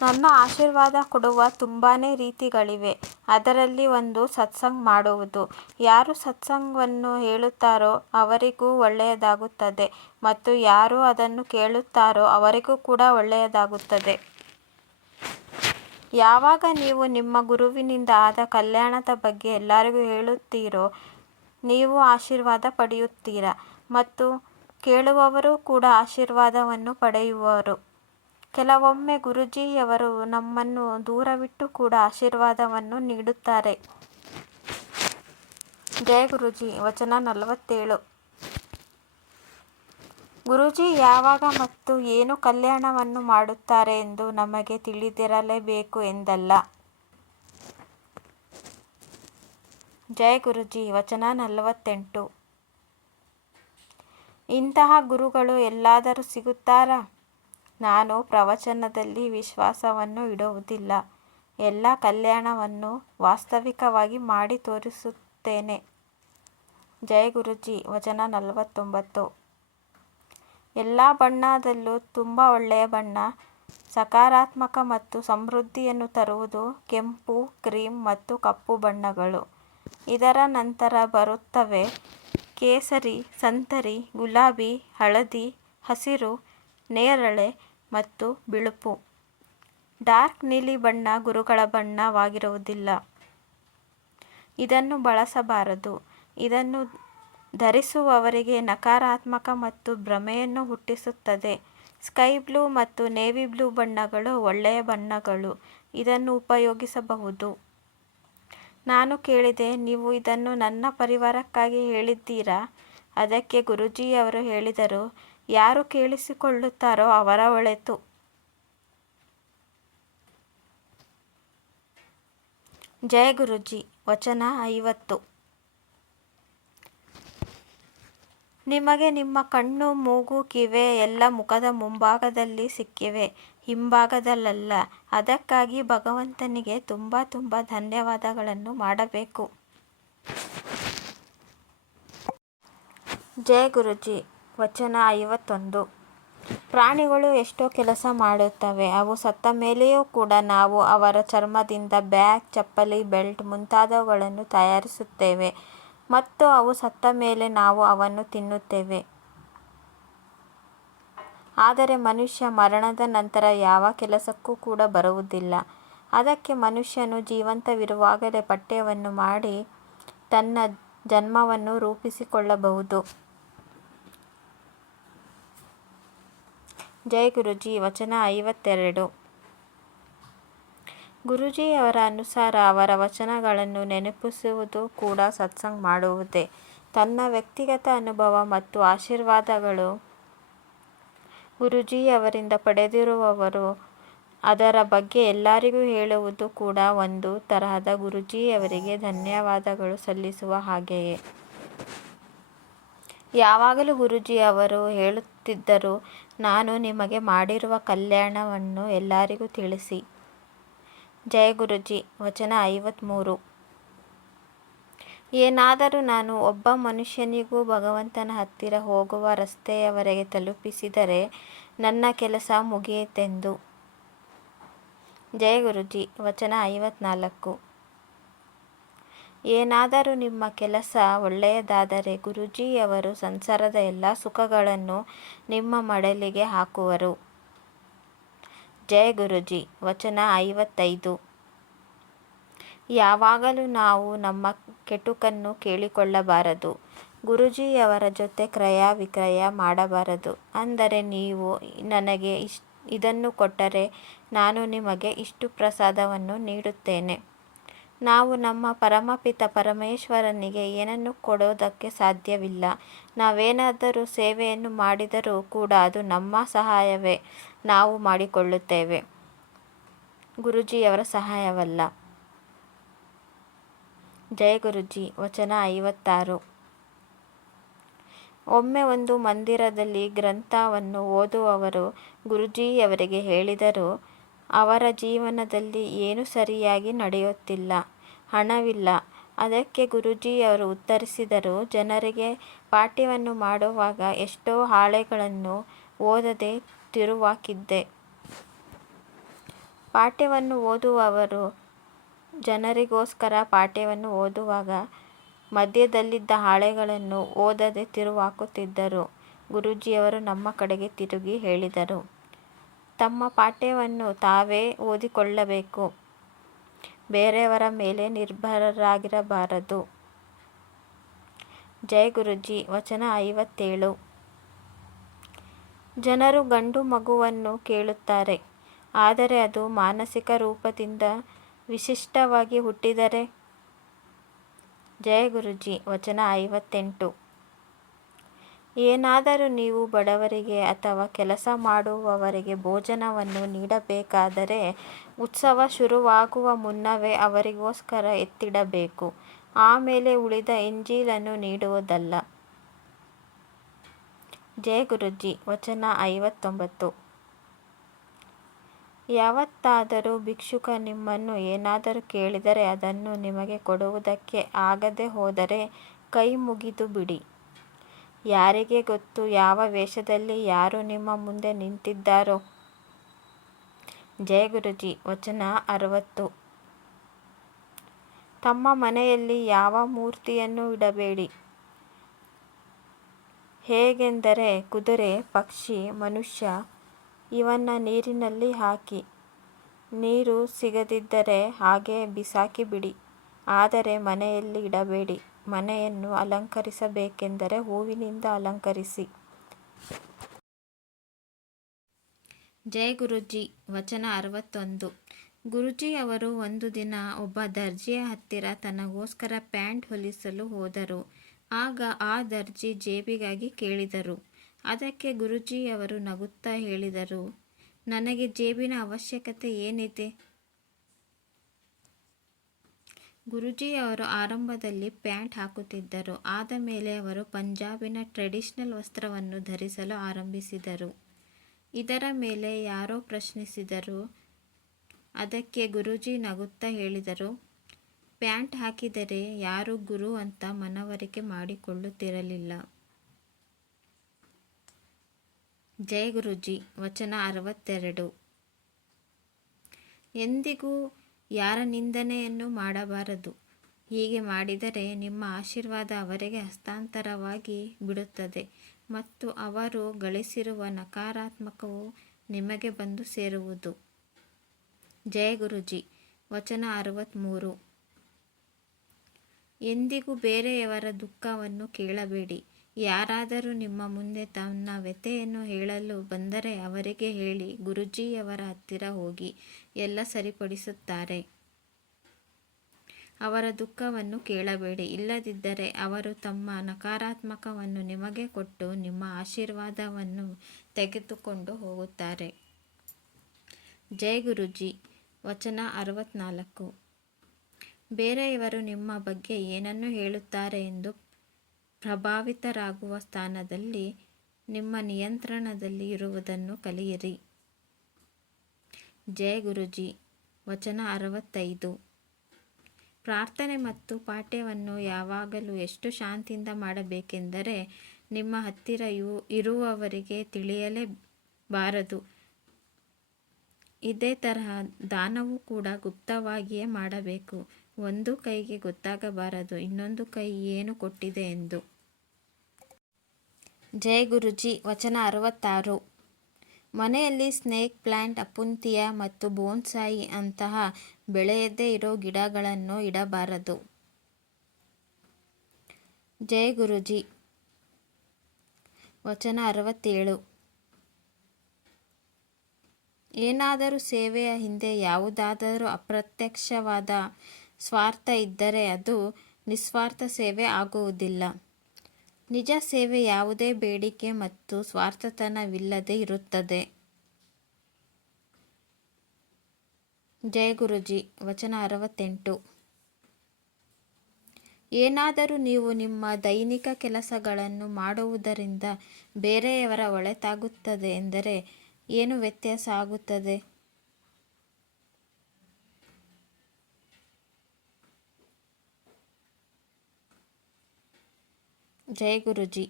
ನನ್ನ ಆಶೀರ್ವಾದ ಕೊಡುವ ತುಂಬಾನೇ ರೀತಿಗಳಿವೆ. ಅದರಲ್ಲಿ ಒಂದು ಸತ್ಸಂಗ್ ಮಾಡುವುದು. ಯಾರು ಸತ್ಸಂಗವನ್ನು ಹೇಳುತ್ತಾರೋ ಅವರಿಗೂ ಒಳ್ಳೆಯದಾಗುತ್ತದೆ ಮತ್ತು ಯಾರು ಅದನ್ನು ಕೇಳುತ್ತಾರೋ ಅವರಿಗೂ ಕೂಡ ಒಳ್ಳೆಯದಾಗುತ್ತದೆ. ಯಾವಾಗ ನೀವು ನಿಮ್ಮ ಗುರುವಿನಿಂದ ಆದ ಕಲ್ಯಾಣದ ಬಗ್ಗೆ ಎಲ್ಲರಿಗೂ ಹೇಳುತ್ತೀರೋ ನೀವು ಆಶೀರ್ವಾದ ಪಡೆಯುತ್ತೀರಾ ಮತ್ತು ಕೇಳುವವರು ಕೂಡ ಆಶೀರ್ವಾದವನ್ನು ಪಡೆಯುವರು. ಕೆಲವೊಮ್ಮೆ ಗುರೂಜಿಯವರು ನಮ್ಮನ್ನು ದೂರವಿಟ್ಟು ಕೂಡ ಆಶೀರ್ವಾದವನ್ನು ನೀಡುತ್ತಾರೆ. ಜೈ ಗುರೂಜಿ ವಚನ 47. ಗುರೂಜಿ ಯಾವಾಗ ಮತ್ತು ಏನು ಕಲ್ಯಾಣವನ್ನು ಮಾಡುತ್ತಾರೆ ಎಂದು ನಮಗೆ ತಿಳಿದಿರಲೇಬೇಕು ಎಂದಲ್ಲ. ಜೈ ಗುರೂಜಿ ವಚನ 48. ಇಂತಹ ಗುರುಗಳು ಎಲ್ಲಾದರೂ ಸಿಗುತ್ತಾರಾ? ನಾನು ಪ್ರವಚನದಲ್ಲಿ ವಿಶ್ವಾಸವನ್ನು ಇಡುವುದಿಲ್ಲ. ಎಲ್ಲ ಕಲ್ಯಾಣವನ್ನು ವಾಸ್ತವಿಕವಾಗಿ ಮಾಡಿ ತೋರಿಸುತ್ತೇನೆ. ಜೈ ಗುರೂಜಿ ವಚನ 49. ಎಲ್ಲ ಬಣ್ಣದಲ್ಲೂ ತುಂಬ ಒಳ್ಳೆಯ ಬಣ್ಣ, ಸಕಾರಾತ್ಮಕ ಮತ್ತು ಸಮೃದ್ಧಿಯನ್ನು ತರುವುದು ಕೆಂಪು, ಕ್ರೀಮ್ ಮತ್ತು ಕಪ್ಪು ಬಣ್ಣಗಳು. ಇದರ ನಂತರ ಬರುತ್ತವೆ ಕೇಸರಿ, ಸಂತರಿ, ಗುಲಾಬಿ, ಹಳದಿ, ಹಸಿರು, ನೇರಳೆ ಮತ್ತು ಬಿಳುಪು. ಡಾರ್ಕ್ ನೀಲಿ ಬಣ್ಣ ಗುರುಗಳ ಬಣ್ಣವಾಗಿರುವುದಿಲ್ಲ. ಇದನ್ನು ಬಳಸಬಾರದು. ಇದನ್ನು ಧರಿಸುವವರಿಗೆ ನಕಾರಾತ್ಮಕ ಮತ್ತು ಭ್ರಮೆಯನ್ನು ಹುಟ್ಟಿಸುತ್ತದೆ. ಸ್ಕೈ ಬ್ಲೂ ಮತ್ತು ನೇವಿ ಬ್ಲೂ ಬಣ್ಣಗಳು ಒಳ್ಳೆಯ ಬಣ್ಣಗಳು. ಇದನ್ನು ಉಪಯೋಗಿಸಬಹುದು. ನಾನು ಕೇಳಿದೆ, ನೀವು ಇದನ್ನು ನನ್ನ ಪರಿವಾರಕ್ಕಾಗಿ ಹೇಳಿದ್ದೀರಾ? ಅದಕ್ಕೆ ಗುರೂಜಿಯವರು ಹೇಳಿದರು, ಯಾರು ಕೇಳಿಸಿಕೊಳ್ಳುತ್ತಾರೋ ಅವರ ಒಳಿತು. ಜೈ ಗುರೂಜಿ ವಚನ 50. ನಿಮಗೆ ನಿಮ್ಮ ಕಣ್ಣು, ಮೂಗು, ಕಿವಿ ಎಲ್ಲ ಮುಖದ ಮುಂಭಾಗದಲ್ಲಿ ಸಿಕ್ಕಿವೆ. ಹಿಂಭಾಗದಲ್ಲಲ್ಲ. ಅದಕ್ಕಾಗಿ ಭಗವಂತನಿಗೆ ತುಂಬ ಧನ್ಯವಾದಗಳನ್ನು ಮಾಡಬೇಕು. ಜೈ ಗುರೂಜಿ. ವಚನ 51. ಪ್ರಾಣಿಗಳು ಎಷ್ಟೋ ಕೆಲಸ ಮಾಡುತ್ತವೆ. ಅವು ಸತ್ತ ಮೇಲೆಯೂ ಕೂಡ ನಾವು ಅವರ ಚರ್ಮದಿಂದ ಬ್ಯಾಗ್, ಚಪ್ಪಲಿ, ಬೆಲ್ಟ್ ಮುಂತಾದವುಗಳನ್ನು ತಯಾರಿಸುತ್ತೇವೆ ಮತ್ತು ಅವು ಸತ್ತ ಮೇಲೆ ನಾವು ಅವನ್ನು ತಿನ್ನುತ್ತೇವೆ. ಆದರೆ ಮನುಷ್ಯ ಮರಣದ ನಂತರ ಯಾವ ಕೆಲಸಕ್ಕೂ ಕೂಡ ಬರುವುದಿಲ್ಲ. ಅದಕ್ಕೆ ಮನುಷ್ಯನು ಜೀವಂತವಿರುವಾಗಲೇ ಪಠ್ಯವನ್ನು ಮಾಡಿ ತನ್ನ ಜನ್ಮವನ್ನು ರೂಪಿಸಿಕೊಳ್ಳಬಹುದು. ಜೈ ಗುರೂಜಿ. ವಚನ 52. ಗುರೂಜಿಯವರ ಅನುಸಾರ ಅವರ ವಚನಗಳನ್ನು ನೆನಪಿಸುವುದು ಕೂಡ ಸತ್ಸಂಗ್ ಮಾಡುವುದೇ. ತನ್ನ ವ್ಯಕ್ತಿಗತ ಅನುಭವ ಮತ್ತು ಆಶೀರ್ವಾದಗಳು ಗುರೂಜಿಯವರಿಂದ ಪಡೆದಿರುವವರು ಅದರ ಬಗ್ಗೆ ಎಲ್ಲರಿಗೂ ಹೇಳುವುದು ಕೂಡ ಒಂದು ತರಹದ ಗುರೂಜಿಯವರಿಗೆ ಧನ್ಯವಾದಗಳು ಸಲ್ಲಿಸುವ ಹಾಗೆಯೇ. ಯಾವಾಗಲೂ ಗುರೂಜಿಯವರು ಹೇಳುತ್ತಿದ್ದರು, ನಾನು ನಿಮಗೆ ಮಾಡಿರುವ ಕಲ್ಯಾಣವನ್ನು ಎಲ್ಲರಿಗೂ ತಿಳಿಸಿ. ಜೈ ಗುರೂಜಿ. ವಚನ 53. ಏನಾದರೂ ನಾನು ಒಬ್ಬ ಮನುಷ್ಯನಿಗೂ ಭಗವಂತನ ಹತ್ತಿರ ಹೋಗುವ ರಸ್ತೆಯವರೆಗೆ ತಲುಪಿಸಿದರೆ ನನ್ನ ಕೆಲಸ ಮುಗಿಯಿತೆಂದು. ಜೈ ಗುರೂಜಿ. ವಚನ 54. ಏನಾದರೂ ನಿಮ್ಮ ಕೆಲಸ ಒಳ್ಳೆಯದಾದರೆ ಗುರೂಜಿಯವರು ಸಂಸಾರದ ಎಲ್ಲ ಸುಖಗಳನ್ನು ನಿಮ್ಮ ಮಡಲಿಗೆ ಹಾಕುವರು. ಜೈ ಗುರೂಜಿ. ವಚನ 55. ಯಾವಾಗಲೂ ನಾವು ನಮ್ಮ ಕೆಟುಕನ್ನು ಕೇಳಿಕೊಳ್ಳಬಾರದು. ಗುರೂಜಿಯವರ ಜೊತೆ ಕ್ರಯ ವಿಕ್ರಯ ಮಾಡಬಾರದು. ಅಂದರೆ ನೀವು ನನಗೆ ಇದನ್ನು ಕೊಟ್ಟರೆ ನಾನು ನಿಮಗೆ ಇಷ್ಟು ಪ್ರಸಾದವನ್ನು ನೀಡುತ್ತೇನೆ. ನಾವು ನಮ್ಮ ಪರಮಪಿತ ಪರಮೇಶ್ವರನಿಗೆ ಏನನ್ನು ಕೊಡೋದಕ್ಕೆ ಸಾಧ್ಯವಿಲ್ಲ. ನಾವೇನಾದರೂ ಸೇವೆಯನ್ನು ಮಾಡಿದರೂ ಕೂಡ ಅದು ನಮ್ಮ ಸಹಾಯವೇ ನಾವು ಮಾಡಿಕೊಳ್ಳುತ್ತೇವೆ, ಗುರೂಜಿಯವರ ಸಹಾಯವಲ್ಲ. ಜೈ ಗುರೂಜಿ. ವಚನ 56. ಒಮ್ಮೆ ಒಂದು ಮಂದಿರದಲ್ಲಿ ಗ್ರಂಥವನ್ನು ಓದುವವರು ಗುರೂಜಿಯವರಿಗೆ ಹೇಳಿದರು, ಅವರ ಜೀವನದಲ್ಲಿ ಏನೂ ಸರಿಯಾಗಿ ನಡೆಯುತ್ತಿಲ್ಲ, ಹಣವಿಲ್ಲ. ಅದಕ್ಕೆ ಗುರೂಜಿಯವರು ಉತ್ತರಿಸಿದರು, ಜನರಿಗೆ ಪಾಠ್ಯವನ್ನು ಮಾಡುವಾಗ ಎಷ್ಟೋ ಹಾಳೆಗಳನ್ನು ಓದದೆ ತಿರುವಾಕಿದ್ದೆ. ಪಾಠ್ಯವನ್ನು ಓದುವವರು ಜನರಿಗೋಸ್ಕರ ಪಾಠ್ಯವನ್ನು ಓದುವಾಗ ಮಧ್ಯದಲ್ಲಿದ್ದ ಹಾಳೆಗಳನ್ನು ಓದದೆ ತಿರುವಾಕುತ್ತಿದ್ದರು. ಗುರೂಜಿಯವರು ನಮ್ಮ ಕಡೆಗೆ ತಿರುಗಿ ಹೇಳಿದರು, ತಮ್ಮ ಪಾಠ್ಯವನ್ನು ತಾವೇ ಓದಿಕೊಳ್ಳಬೇಕು, ಬೇರೆಯವರ ಮೇಲೆ ನಿರ್ಭರರಾಗಿರಬಾರದು. ಜೈ ಗುರೂಜಿ. ವಚನ 57. ಜನರು ಗಂಡು ಮಗುವನ್ನು ಕೇಳುತ್ತಾರೆ, ಆದರೆ ಅದು ಮಾನಸಿಕ ರೂಪದಿಂದ ವಿಶಿಷ್ಟವಾಗಿ ಹುಟ್ಟಿದರೆ. ಜೈ ಗುರೂಜಿ. ವಚನ 58. ಏನಾದರೂ ನೀವು ಬಡವರಿಗೆ ಅಥವಾ ಕೆಲಸ ಮಾಡುವವರಿಗೆ ಭೋಜನವನ್ನು ನೀಡಬೇಕಾದರೆ ಉತ್ಸವ ಶುರುವಾಗುವ ಮುನ್ನವೇ ಅವರಿಗೋಸ್ಕರ ಎತ್ತಿಡಬೇಕು, ಆಮೇಲೆ ಉಳಿದ ಎಂಜೀಲನ್ನು ನೀಡುವುದಲ್ಲ. ಜೈ ಗುರೂಜಿ. ವಚನ 59. ಯಾವತ್ತಾದರೂ ಭಿಕ್ಷುಕ ನಿಮ್ಮನ್ನು ಏನಾದರೂ ಕೇಳಿದರೆ ಅದನ್ನು ನಿಮಗೆ ಕೊಡುವುದಕ್ಕೆ ಆಗದೆ ಹೋದರೆ ಕೈ ಮುಗಿದು ಬಿಡಿ. ಯಾರಿಗೆ ಗೊತ್ತು ಯಾವ ವೇಷದಲ್ಲಿ ಯಾರು ನಿಮ್ಮ ಮುಂದೆ ನಿಂತಿದ್ದಾರೋ. ಜೈ ಗುರೂಜಿ. ವಚನ 60. ತಮ್ಮ ಮನೆಯಲ್ಲಿ ಯಾವ ಮೂರ್ತಿಯನ್ನು ಇಡಬೇಡಿ. ಹೇಗೆಂದರೆ ಕುದುರೆ, ಪಕ್ಷಿ, ಮನುಷ್ಯ ಇವನ್ನ ನೀರಿನಲ್ಲಿ ಹಾಕಿ, ನೀರು ಸಿಗದಿದ್ದರೆ ಹಾಗೆ ಬಿಸಾಕಿ ಬಿಡಿ. ಆದರೆ ಮನೆಯಲ್ಲಿ ಇಡಬೇಡಿ. ಮನೆಯನ್ನು ಅಲಂಕರಿಸಬೇಕೆಂದರೆ ಹೂವಿನಿಂದ ಅಲಂಕರಿಸಿ. ಜೈ ಗುರೂಜಿ. ವಚನ 61. ಗುರೂಜಿಯವರು ಒಂದು ದಿನ ಒಬ್ಬ ದರ್ಜಿಯ ಹತ್ತಿರ ತನಗೋಸ್ಕರ ಪ್ಯಾಂಟ್ ಹೊಲಿಸಲು ಹೋದರು. ಆಗ ಆ ದರ್ಜಿ ಜೇಬಿಗಾಗಿ ಕೇಳಿದರು. ಅದಕ್ಕೆ ಗುರೂಜಿಯವರು ನಗುತ್ತಾ ಹೇಳಿದರು, ನನಗೆ ಜೇಬಿನ ಅವಶ್ಯಕತೆ ಏನಿದೆ. ಗುರೂಜಿಯವರು ಆರಂಭದಲ್ಲಿ ಪ್ಯಾಂಟ್ ಹಾಕುತ್ತಿದ್ದರು. ಆದ ಮೇಲೆ ಅವರು ಪಂಜಾಬಿನ ಟ್ರೆಡಿಷನಲ್ ವಸ್ತ್ರವನ್ನು ಧರಿಸಲು ಆರಂಭಿಸಿದರು. ಇದರ ಮೇಲೆ ಯಾರೋ ಪ್ರಶ್ನಿಸಿದರು. ಅದಕ್ಕೆ ಗುರೂಜಿ ನಗುತ್ತಾ ಹೇಳಿದರು, ಪ್ಯಾಂಟ್ ಹಾಕಿದರೆ ಯಾರೂ ಗುರು ಅಂತ ಮನವರಿಕೆ ಮಾಡಿಕೊಳ್ಳುತ್ತಿರಲಿಲ್ಲ. ಜೈ ಗುರೂಜಿ. ವಚನ 62. ಎಂದಿಗೂ ಯಾರ ನಿಂದನೆಯನ್ನು ಮಾಡಬಾರದು. ಹೀಗೆ ಮಾಡಿದರೆ ನಿಮ್ಮ ಆಶೀರ್ವಾದ ಅವರಿಗೆ ಹಸ್ತಾಂತರವಾಗಿ ಬಿಡುತ್ತದೆ ಮತ್ತು ಅವರು ಗಳಿಸಿರುವ ನಕಾರಾತ್ಮಕವು ನಿಮಗೆ ಬಂದು ಸೇರುವುದು. ಜಯ ಗುರೂಜಿ. ವಚನ 63. ಎಂದಿಗೂ ಬೇರೆಯವರ ದುಃಖವನ್ನು ಕೇಳಬೇಡಿ. ಯಾರಾದರೂ ನಿಮ್ಮ ಮುಂದೆ ತನ್ನ ವ್ಯಥೆಯನ್ನು ಹೇಳಲು ಬಂದರೆ ಅವರಿಗೆ ಹೇಳಿ, ಗುರೂಜಿಯವರ ಹತ್ತಿರ ಹೋಗಿ ಎಲ್ಲ ಸರಿಪಡಿಸುತ್ತಾರೆ. ಅವರ ದುಃಖವನ್ನು ಕೇಳಬೇಡಿ. ಇಲ್ಲದಿದ್ದರೆ ಅವರು ತಮ್ಮ ನಕಾರಾತ್ಮಕವನ್ನು ನಿಮಗೆ ಕೊಟ್ಟು ನಿಮ್ಮ ಆಶೀರ್ವಾದವನ್ನು ತೆಗೆದುಕೊಂಡು ಹೋಗುತ್ತಾರೆ. ಜೈ ಗುರೂಜಿ. ವಚನ 64. ಬೇರೆಯವರು ನಿಮ್ಮ ಬಗ್ಗೆ ಏನನ್ನು ಹೇಳುತ್ತಾರೆ ಎಂದು ಪ್ರಭಾವಿತರಾಗುವ ಸ್ಥಾನದಲ್ಲಿ ನಿಮ್ಮ ನಿಯಂತ್ರಣದಲ್ಲಿ ಇರುವುದನ್ನು ಕಲಿಯಿರಿ. ಜೈ ಗುರೂಜಿ. ವಚನ 65. ಪ್ರಾರ್ಥನೆ ಮತ್ತು ಪಾಠ್ಯವನ್ನು ಯಾವಾಗಲೂ ಎಷ್ಟು ಶಾಂತಿಯಿಂದ ಮಾಡಬೇಕೆಂದರೆ ನಿಮ್ಮ ಹತ್ತಿರ ಇರುವವರಿಗೆ ತಿಳಿಯಲೇಬಾರದು. ಇದೇ ತರಹ ದಾನವೂ ಕೂಡ ಗುಪ್ತವಾಗಿಯೇ ಮಾಡಬೇಕು. ಒಂದು ಕೈಗೆ ಗೊತ್ತಾಗಬಾರದು ಇನ್ನೊಂದು ಕೈ ಏನು ಕೊಟ್ಟಿದೆ ಎಂದು. ಜೈ ಗುರೂಜಿ. ವಚನ 66. ಮನೆಯಲ್ಲಿ ಸ್ನೇಕ್ ಪ್ಲಾಂಟ್, ಅಪುಂತಿಯ ಮತ್ತು ಬೋನ್ಸಾಯಿ ಅಂತಹ ಬೆಳೆಯದೇ ಇರೋ ಗಿಡಗಳನ್ನು ಇಡಬಾರದು. ಜೈ ಗುರೂಜಿ. ವಚನ 67. ಏನಾದರೂ ಸೇವೆಯ ಹಿಂದೆ ಯಾವುದಾದರೂ ಅಪ್ರತ್ಯಕ್ಷವಾದ ಸ್ವಾರ್ಥ ಇದ್ದರೆ ಅದು ನಿಸ್ವಾರ್ಥ ಸೇವೆ ಆಗುವುದಿಲ್ಲ. ನಿಜ ಸೇವೆ ಯಾವುದೇ ಬೇಡಿಕೆ ಮತ್ತು ಸ್ವಾರ್ಥತನವಿಲ್ಲದೆ ಇರುತ್ತದೆ. ಜೈ ಗುರೂಜಿ. ವಚನ 68. ಏನಾದರೂ ನೀವು ನಿಮ್ಮ ದೈನಿಕ ಕೆಲಸಗಳನ್ನು ಮಾಡುವುದರಿಂದ ಬೇರೆಯವರ ಒಳಿತಾಗುತ್ತದೆ ಎಂದರೆ ಏನು ವ್ಯತ್ಯಾಸ ಆಗುತ್ತದೆ? ಜೈ ಗುರೂಜಿ.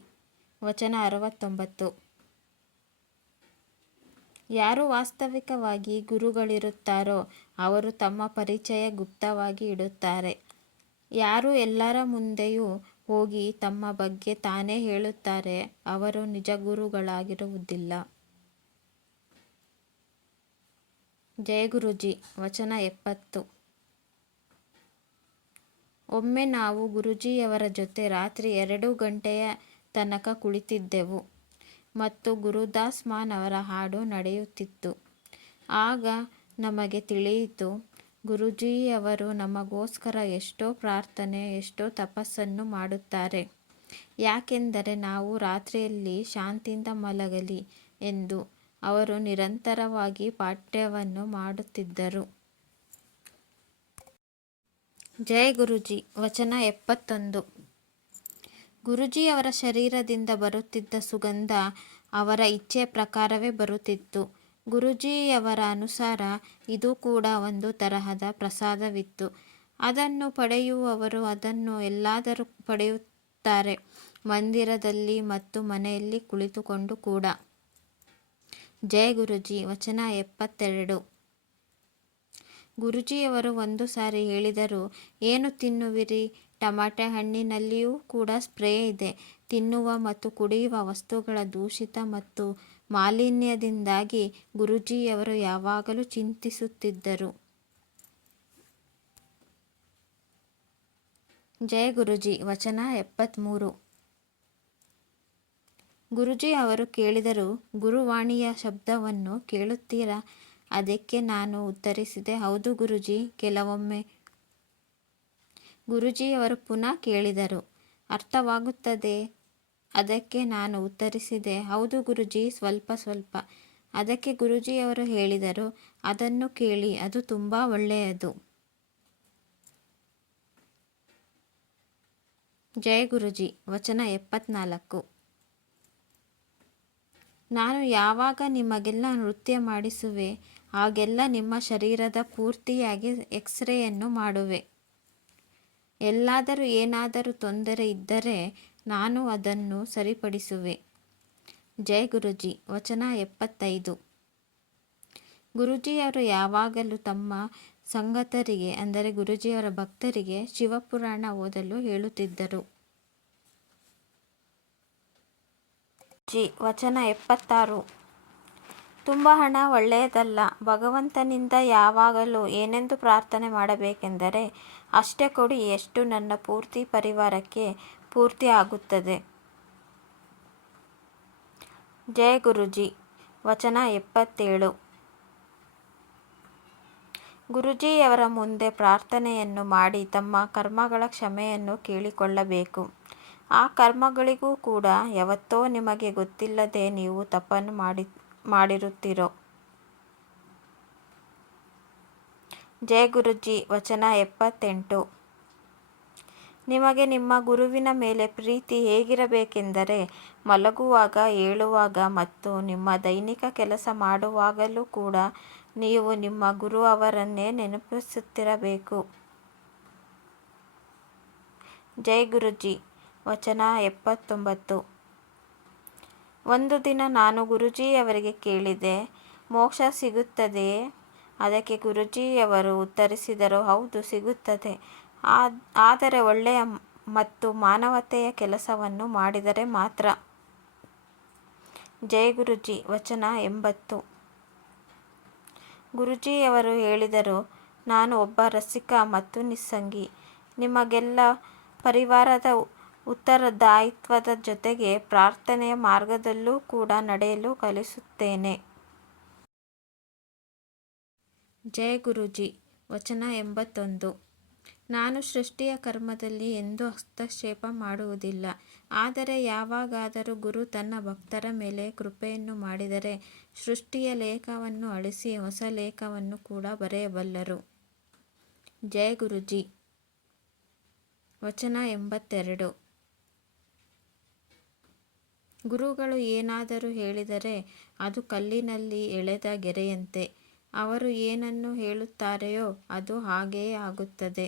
ವಚನ 69. ಯಾರು ವಾಸ್ತವಿಕವಾಗಿ ಗುರುಗಳಿರುತ್ತಾರೋ ಅವರು ತಮ್ಮ ಪರಿಚಯ ಗುಪ್ತವಾಗಿ ಇಡುತ್ತಾರೆ. ಯಾರು ಎಲ್ಲರ ಮುಂದೆಯೂ ಹೋಗಿ ತಮ್ಮ ಬಗ್ಗೆ ತಾನೇ ಹೇಳುತ್ತಾರೆ ಅವರು ನಿಜ ಗುರುಗಳಾಗಿರುವುದಿಲ್ಲ. ಜೈ ಗುರೂಜಿ. ವಚನ 70. ಒಮ್ಮೆ ನಾವು ಗುರೂಜಿಯವರ ಜೊತೆ ರಾತ್ರಿ 2 ಗಂಟೆಯ ತನಕ ಕುಳಿತಿದ್ದೆವು ಮತ್ತು ಗುರುದಾಸ್ ಮಾನ್ ಅವರ ಹಾಡು ನಡೆಯುತ್ತಿತ್ತು. ಆಗ ನಮಗೆ ತಿಳಿಯಿತು, ಗುರೂಜಿಯವರು ನಮಗೋಸ್ಕರ ಎಷ್ಟೋ ಪ್ರಾರ್ಥನೆ, ಎಷ್ಟೋ ತಪಸ್ಸನ್ನು ಮಾಡುತ್ತಾರೆ. ಯಾಕೆಂದರೆ ನಾವು ರಾತ್ರಿಯಲ್ಲಿ ಶಾಂತಿಯಿಂದ ಮಲಗಲಿ ಎಂದು ಅವರು ನಿರಂತರವಾಗಿ ಪಾಠ್ಯವನ್ನು ಮಾಡುತ್ತಿದ್ದರು. ಜೈ ಗುರೂಜಿ. ವಚನ 71. ಗುರೂಜಿಯವರ ಶರೀರದಿಂದ ಬರುತ್ತಿದ್ದ ಸುಗಂಧ ಅವರ ಇಚ್ಛೆಯ ಪ್ರಕಾರವೇ ಬರುತ್ತಿತ್ತು. ಗುರೂಜಿಯವರ ಅನುಸಾರ ಇದು ಕೂಡ ಒಂದು ತರಹದ ಪ್ರಸಾದವಿತ್ತು. ಅದನ್ನು ಪಡೆಯುವವರು ಅದನ್ನು ಎಲ್ಲಾದರೂ ಪಡೆಯುತ್ತಾರೆ, ಮಂದಿರದಲ್ಲಿ ಮತ್ತು ಮನೆಯಲ್ಲಿ ಕುಳಿತುಕೊಂಡು ಕೂಡ. ಜೈ ಗುರೂಜಿ. ವಚನ 72. ಗುರೂಜಿಯವರು ಒಂದು ಸಾರಿ ಹೇಳಿದರು, ಏನು ತಿನ್ನುವಿರಿ? ಟಮಾಟೆ ಹಣ್ಣಿನಲ್ಲಿಯೂ ಕೂಡ ಸ್ಪ್ರೇ ಇದೆ. ತಿನ್ನುವ ಮತ್ತು ಕುಡಿಯುವ ವಸ್ತುಗಳ ದೂಷಿತ ಮತ್ತು ಮಾಲಿನ್ಯದಿಂದಾಗಿ ಗುರೂಜಿಯವರು ಯಾವಾಗಲೂ ಚಿಂತಿಸುತ್ತಿದ್ದರು. ಜೈ ಗುರೂಜಿ. ವಚನ 73. ಗುರೂಜಿ ಅವರು ಕೇಳಿದರು, ಗುರುವಾಣಿಯ ಶಬ್ದವನ್ನು ಕೇಳುತ್ತೀರಾ? ಅದಕ್ಕೆ ನಾನು ಉತ್ತರಿಸಿದೆ, ಹೌದು ಗುರೂಜಿ, ಕೆಲವೊಮ್ಮೆ. ಗುರೂಜಿಯವರು ಪುನಃ ಕೇಳಿದರು, ಅರ್ಥವಾಗುತ್ತದೆ? ಅದಕ್ಕೆ ನಾನು ಉತ್ತರಿಸಿದೆ, ಹೌದು ಗುರೂಜಿ, ಸ್ವಲ್ಪ ಸ್ವಲ್ಪ. ಅದಕ್ಕೆ ಗುರೂಜಿಯವರು ಹೇಳಿದರು, ಅದನ್ನು ಕೇಳಿ, ಅದು ತುಂಬ ಒಳ್ಳೆಯದು. ಜೈ ಗುರೂಜಿ. ವಚನ 74. ನಾನು ಯಾವಾಗ ನಿಮಗೆಲ್ಲ ನೃತ್ಯ ಮಾಡಿಸುವೆ ಆಗೆಲ್ಲ ನಿಮ್ಮ ಶರೀರದ ಪೂರ್ತಿಯಾಗಿ ಎಕ್ಸ್ರೇಯನ್ನು ಮಾಡುವೆ. ಎಲ್ಲಾದರೂ ಏನಾದರೂ ತೊಂದರೆ ಇದ್ದರೆ ನಾನು ಅದನ್ನು ಸರಿಪಡಿಸುವೆ. ಜೈ ಗುರುಜಿ. ವಚನ 75. ಗುರೂಜಿಯವರು ಯಾವಾಗಲೂ ತಮ್ಮ ಸಂಗತರಿಗೆ ಅಂದರೆ ಗುರೂಜಿಯವರ ಭಕ್ತರಿಗೆ ಶಿವಪುರಾಣ ಓದಲು ಹೇಳುತ್ತಿದ್ದರು. ವಚನ 76. ತುಂಬ ಹಣ ಒಳ್ಳೆಯದಲ್ಲ. ಭಗವಂತನಿಂದ ಯಾವಾಗಲೂ ಏನೆಂದು ಪ್ರಾರ್ಥನೆ ಮಾಡಬೇಕೆಂದರೆ, ಅಷ್ಟೇ ಕೊಡಿ ಎಷ್ಟು ನನ್ನ ಪೂರ್ತಿ ಪರಿವಾರಕ್ಕೆ ಪೂರ್ತಿ ಆಗುತ್ತದೆ. ಜೈ ಗುರೂಜಿ. ವಚನ 77. ಗುರೂಜಿಯವರ ಮುಂದೆ ಪ್ರಾರ್ಥನೆಯನ್ನು ಮಾಡಿ ತಮ್ಮ ಕರ್ಮಗಳ ಕ್ಷಮೆಯನ್ನು ಕೇಳಿಕೊಳ್ಳಬೇಕು. ಆ ಕರ್ಮಗಳಿಗೂ ಕೂಡ ಯಾವತ್ತೋ ನಿಮಗೆ ಗೊತ್ತಿಲ್ಲದೆ ನೀವು ತಪ್ಪನ್ನು ಮಾಡಿರುತ್ತೀರೋ. ಜೈ ಗುರೂಜಿ. ವಚನ 78. ನಿಮಗೆ ನಿಮ್ಮ ಗುರುವಿನ ಮೇಲೆ ಪ್ರೀತಿ ಹೇಗಿರಬೇಕೆಂದರೆ, ಮಲಗುವಾಗ, ಏಳುವಾಗ ಮತ್ತು ನಿಮ್ಮ ದೈನಿಕ ಕೆಲಸ ಮಾಡುವಾಗಲೂ ಕೂಡ ನೀವು ನಿಮ್ಮ ಗುರು ಅವರನ್ನೇ ನೆನಪಿಸುತ್ತಿರಬೇಕು. ಜೈ ಗುರೂಜಿ. ವಚನ 79. ಒಂದು ದಿನ ನಾನು ಗುರೂಜಿಯವರಿಗೆ ಕೇಳಿದೆ, ಮೋಕ್ಷ ಸಿಗುತ್ತದೆಯೇ? ಅದಕ್ಕೆ ಗುರೂಜಿಯವರು ಉತ್ತರಿಸಿದರು, ಹೌದು ಸಿಗುತ್ತದೆ, ಆದರೆ ಒಳ್ಳೆಯ ಮತ್ತು ಮಾನವತೆಯ ಕೆಲಸವನ್ನು ಮಾಡಿದರೆ ಮಾತ್ರ. ಜೈ ಗುರೂಜಿ. ವಚನ 80. ಗುರೂಜಿಯವರು ಹೇಳಿದರು, ನಾನು ಒಬ್ಬ ರಸಿಕ ಮತ್ತು ನಿಸ್ಸಂಗಿ. ನಿಮಗೆಲ್ಲ ಪರಿವಾರದ ಉತ್ತರದಾಯಿತ್ವದ ಜೊತೆಗೆ ಪ್ರಾರ್ಥನೆಯ ಮಾರ್ಗದಲ್ಲೂ ಕೂಡ ನಡೆಯಲು ಕಲಿಸುತ್ತೇನೆ. ಜೈ ಗುರೂಜಿ. ವಚನ 81. ನಾನು ಸೃಷ್ಟಿಯ ಕರ್ಮದಲ್ಲಿ ಎಂದೂ ಹಸ್ತಕ್ಷೇಪ ಮಾಡುವುದಿಲ್ಲ. ಆದರೆ ಯಾವಾಗಾದರೂ ಗುರು ತನ್ನ ಭಕ್ತರ ಮೇಲೆ ಕೃಪೆಯನ್ನು ಮಾಡಿದರೆ ಸೃಷ್ಟಿಯ ಲೇಖವನ್ನು ಅಳಿಸಿ ಹೊಸ ಲೇಖವನ್ನು ಕೂಡ ಬರೆಯಬಲ್ಲರು. ಜೈ ಗುರೂಜಿ. ವಚನ 82. ಗುರುಗಳು ಏನಾದರೂ ಹೇಳಿದರೆ ಅದು ಕಲ್ಲಿನಲ್ಲಿ ಎಳೆದ ಗೆರೆಯಂತೆ. ಅವರು ಏನನ್ನು ಹೇಳುತ್ತಾರೆಯೋ ಅದು ಹಾಗೆಯೇ ಆಗುತ್ತದೆ.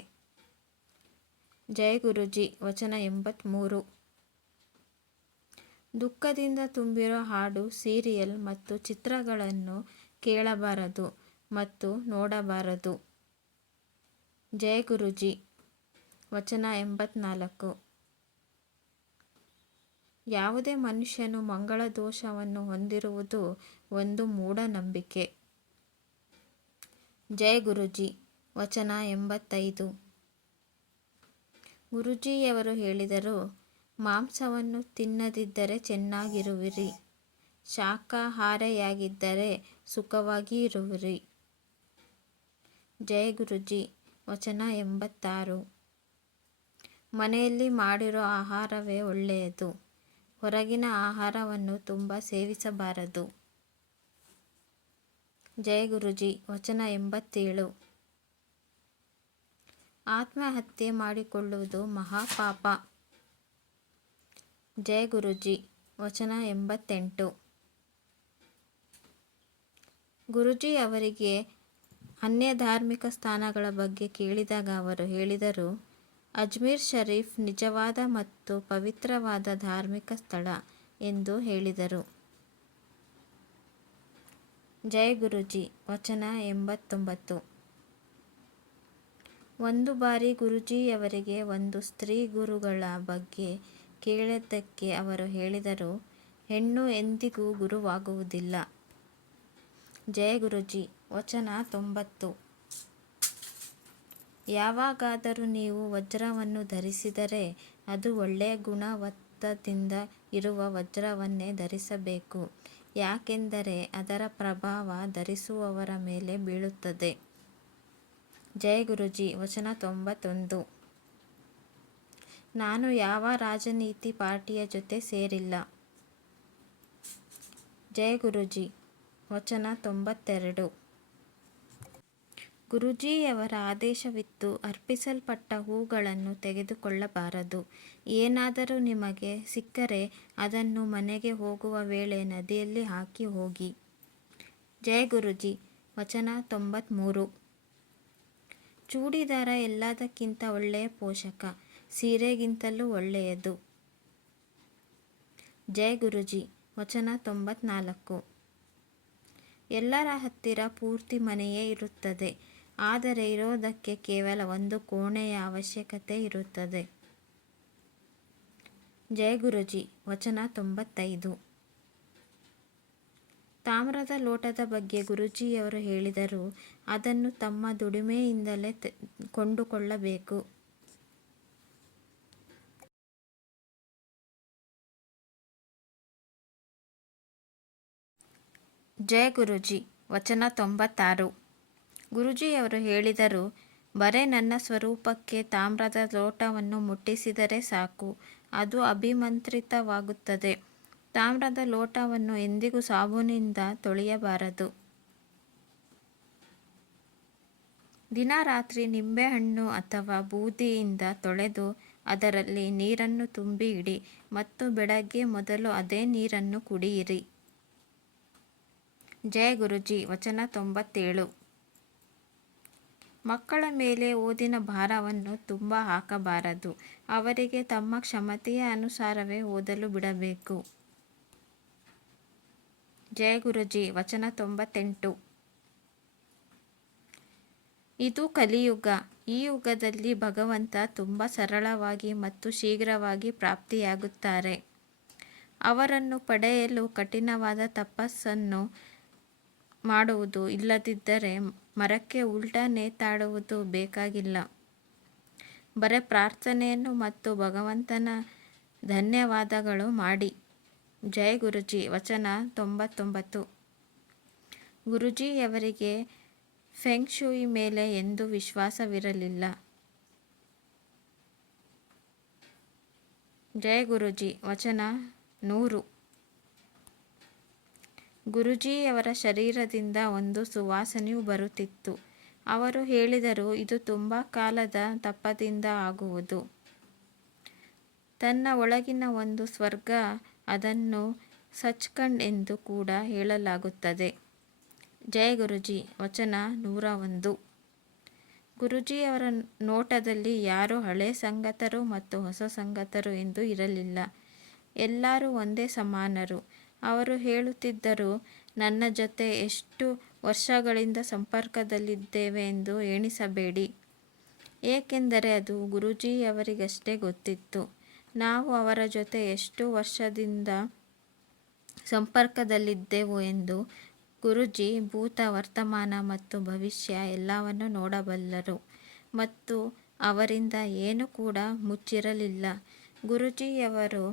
ಜೈ ಗುರೂಜಿ. ವಚನ 83. ದುಃಖದಿಂದ ತುಂಬಿರೋ ಹಾಡು, ಸೀರಿಯಲ್ ಮತ್ತು ಚಿತ್ರಗಳನ್ನು ಕೇಳಬಾರದು ಮತ್ತು ನೋಡಬಾರದು. ಜೈ ಗುರೂಜಿ. ವಚನ 84. ಯಾವುದೇ ಮನುಷ್ಯನು ಮಂಗಳ ದೋಷವನ್ನು ಹೊಂದಿರುವುದು ಒಂದು ಮೂಢನಂಬಿಕೆ. ಜೈ ಗುರೂಜಿ. ವಚನ 85. ಗುರೂಜಿಯವರು ಹೇಳಿದರು, ಮಾಂಸವನ್ನು ತಿನ್ನದಿದ್ದರೆ ಚೆನ್ನಾಗಿರುವಿರಿ, ಶಾಕಾಹಾರಿಯಾಗಿದ್ದರೆ ಸುಖವಾಗಿ ಇರುವಿರಿ. ಜೈ ಗುರೂಜಿ. ವಚನ 86. ಮನೆಯಲ್ಲಿ ಮಾಡಿರೋ ಆಹಾರವೇ ಒಳ್ಳೆಯದು. ಹೊರಗಿನ ಆಹಾರವನ್ನು ತುಂಬ ಸೇವಿಸಬಾರದು. ಜೈ ಗುರೂಜಿ. ವಚನ 87. ಆತ್ಮಹತ್ಯೆ ಮಾಡಿಕೊಳ್ಳುವುದು ಮಹಾಪಾಪ. ಜೈ ಗುರೂಜಿ. ವಚನ 88. ಗುರೂಜಿ ಅವರಿಗೆ ಅನ್ಯ ಧಾರ್ಮಿಕ ಸ್ಥಾನಗಳ ಬಗ್ಗೆ ಕೇಳಿದಾಗ ಅವರು ಹೇಳಿದರು, ಅಜ್ಮೀರ್ ಶರೀಫ್ ನಿಜವಾದ ಮತ್ತು ಪವಿತ್ರವಾದ ಧಾರ್ಮಿಕ ಸ್ಥಳ ಎಂದು ಹೇಳಿದರು. ಜೈ ಗುರೂಜಿ. ವಚನ 89. ಒಂದು ಬಾರಿ ಗುರೂಜಿಯವರಿಗೆ ಒಂದು ಸ್ತ್ರೀ ಗುರುಗಳ ಬಗ್ಗೆ ಕೇಳಿದ್ದಕ್ಕೆ ಅವರು ಹೇಳಿದರು, ಹೆಣ್ಣು ಎಂದಿಗೂ ಗುರುವಾಗುವುದಿಲ್ಲ. ಜೈ ಗುರೂಜಿ. ವಚನ 90. ಯಾವಾಗಾದರೂ ನೀವು ವಜ್ರವನ್ನು ಧರಿಸಿದರೆ ಅದು ಒಳ್ಳೆಯ ಗುಣವತ್ತದಿಂದ ಇರುವ ವಜ್ರವನ್ನೇ ಧರಿಸಬೇಕು. ಯಾಕೆಂದರೆ ಅದರ ಪ್ರಭಾವ ಧರಿಸುವವರ ಮೇಲೆ ಬೀಳುತ್ತದೆ. ಜೈ ಗುರೂಜಿ. ವಚನ 91. ನಾನು ಯಾವ ರಾಜನೀತಿ ಪಾರ್ಟಿಯ ಜೊತೆ ಸೇರಿಲ್ಲ. ಜೈ ಗುರೂಜಿ. ವಚನ 92. ಗುರೂಜಿಯವರ ಆದೇಶವಿತ್ತು ಅರ್ಪಿಸಲ್ಪಟ್ಟ ಹೂಗಳನ್ನು ತೆಗೆದುಕೊಳ್ಳಬಾರದು. ಏನಾದರೂ ನಿಮಗೆ ಸಿಕ್ಕರೆ ಅದನ್ನು ಮನೆಗೆ ಹೋಗುವ ವೇಳೆ ನದಿಯಲ್ಲಿ ಹಾಕಿ ಹೋಗಿ. ಜೈ ಗುರೂಜಿ. ವಚನ 93. ಚೂಡಿದಾರ ಎಲ್ಲದಕ್ಕಿಂತ ಒಳ್ಳೆಯ ಪೋಷಕ, ಸೀರೆಗಿಂತಲೂ ಒಳ್ಳೆಯದು. ಜೈ ಗುರೂಜಿ. ವಚನ 94. ಎಲ್ಲರ ಹತ್ತಿರ ಪೂರ್ತಿ ಮನೆಯೇ ಇರುತ್ತದೆ, ಆದರೆ ಇರೋದಕ್ಕೆ ಕೇವಲ ಒಂದು ಕೋಣೆಯ ಅವಶ್ಯಕತೆ ಇರುತ್ತದೆ. ಜೈ ಗುರೂಜಿ. ವಚನ 95. ತಾಮ್ರದ ಲೋಟದ ಬಗ್ಗೆ ಗುರೂಜಿಯವರು ಹೇಳಿದರು, ಅದನ್ನು ತಮ್ಮ ದುಡಿಮೆಯಿಂದಲೇ ಕೊಂಡುಕೊಳ್ಳಬೇಕು. ಜೈ ಗುರೂಜಿ. ವಚನ 96. ಗುರೂಜಿಯವರು ಹೇಳಿದರು, ಬರೇ ನನ್ನ ಸ್ವರೂಪಕ್ಕೆ ತಾಮ್ರದ ಲೋಟವನ್ನು ಮುಟ್ಟಿಸಿದರೆ ಸಾಕು, ಅದು ಅಭಿಮಂತ್ರಿತವಾಗುತ್ತದೆ. ತಾಮ್ರದ ಲೋಟವನ್ನು ಎಂದಿಗೂ ಸಾಬೂನಿನಿಂದ ತೊಳೆಯಬಾರದು. ದಿನ ರಾತ್ರಿ ನಿಂಬೆಹಣ್ಣು ಅಥವಾ ಬೂದಿಯಿಂದ ತೊಳೆದು ಅದರಲ್ಲಿ ನೀರನ್ನು ತುಂಬಿ ಇಡಿ ಮತ್ತು ಬೆಳಗ್ಗೆ ಮೊದಲು ಅದೇ ನೀರನ್ನು ಕುಡಿಯಿರಿ. ಜೈ ಗುರೂಜಿ. ವಚನ 97. ಮಕ್ಕಳ ಮೇಲೆ ಓದಿನ ಭಾರವನ್ನು ತುಂಬ ಹಾಕಬಾರದು. ಅವರಿಗೆ ತಮ್ಮ ಕ್ಷಮತೆಯ ಅನುಸಾರವೇ ಓದಲು ಬಿಡಬೇಕು. ಜೈ ಗುರೂಜಿ. ವಚನ 98. ಇದು ಕಲಿಯುಗ. ಈ ಯುಗದಲ್ಲಿ ಭಗವಂತ ತುಂಬ ಸರಳವಾಗಿ ಮತ್ತು ಶೀಘ್ರವಾಗಿ ಪ್ರಾಪ್ತಿಯಾಗುತ್ತಾರೆ. ಅವರನ್ನು ಪಡೆಯಲು ಕಠಿಣವಾದ ತಪಸ್ಸನ್ನು ಮಾಡುವುದು, ಇಲ್ಲದಿದ್ದರೆ ಮರಕ್ಕೆ ಉಲ್ಟಾ ನೇತಾಡುವುದು ಬೇಕಾಗಿಲ್ಲ. ಬರೇ ಪ್ರಾರ್ಥನೆಯನ್ನು ಮತ್ತು ಭಗವಂತನ ಧನ್ಯವಾದಗಳು ಮಾಡಿ. ಜೈ ಗುರೂಜಿ. ವಚನ 99. ಗುರೂಜಿಯವರಿಗೆ ಫೆಂಗ್ ಶೂಯಿ ಮೇಲೆ ಎಂದೂ ವಿಶ್ವಾಸವಿರಲಿಲ್ಲ. ಜೈ ಗುರೂಜಿ. ವಚನ 100. ಗುರೂಜಿಯವರ ಶರೀರದಿಂದ ಒಂದು ಸುವಾಸನೆಯು ಬರುತ್ತಿತ್ತು. ಅವರು ಹೇಳಿದರು, ಇದು ತುಂಬ ಕಾಲದ ತಪದಿಂದ ಆಗುವುದು. ತನ್ನ ಒಳಗಿನ ಒಂದು ಸ್ವರ್ಗ, ಅದನ್ನು ಸಚ್ಖಂಡ್ ಎಂದು ಕೂಡ ಹೇಳಲಾಗುತ್ತದೆ. ಜೈ ಗುರೂಜಿ. ವಚನ 101. ಗುರೂಜಿಯವರ ನೋಟದಲ್ಲಿ ಯಾರೂ ಹಳೆ ಸಂಗತರು ಮತ್ತು ಹೊಸ ಸಂಗತರು ಎಂದು ಇರಲಿಲ್ಲ. ಎಲ್ಲರೂ ಒಂದೇ ಸಮಾನರು. ಅವರು ಹೇಳುತ್ತಿದ್ದರು, ನನ್ನ ಜೊತೆ ಎಷ್ಟು ವರ್ಷಗಳಿಂದ ಸಂಪರ್ಕದಲ್ಲಿದ್ದೇವೆ ಎಂದು ಎಣಿಸಬೇಡಿ, ಏಕೆಂದರೆ ಅದು ಗುರೂಜಿಯವರಿಗಷ್ಟೇ ಗೊತ್ತಿತ್ತು. ನಾವು ಅವರ ಜೊತೆ ಎಷ್ಟು ವರ್ಷದಿಂದ ಸಂಪರ್ಕದಲ್ಲಿದ್ದೆವು ಎಂದು. ಗುರೂಜಿ ಭೂತ, ವರ್ತಮಾನ ಮತ್ತು ಭವಿಷ್ಯ ಎಲ್ಲವನ್ನೂ ನೋಡಬಲ್ಲರು ಮತ್ತು ಅವರಿಂದ ಏನೂ ಕೂಡ ಮುಚ್ಚಿರಲಿಲ್ಲ. ಗುರೂಜಿಯವರು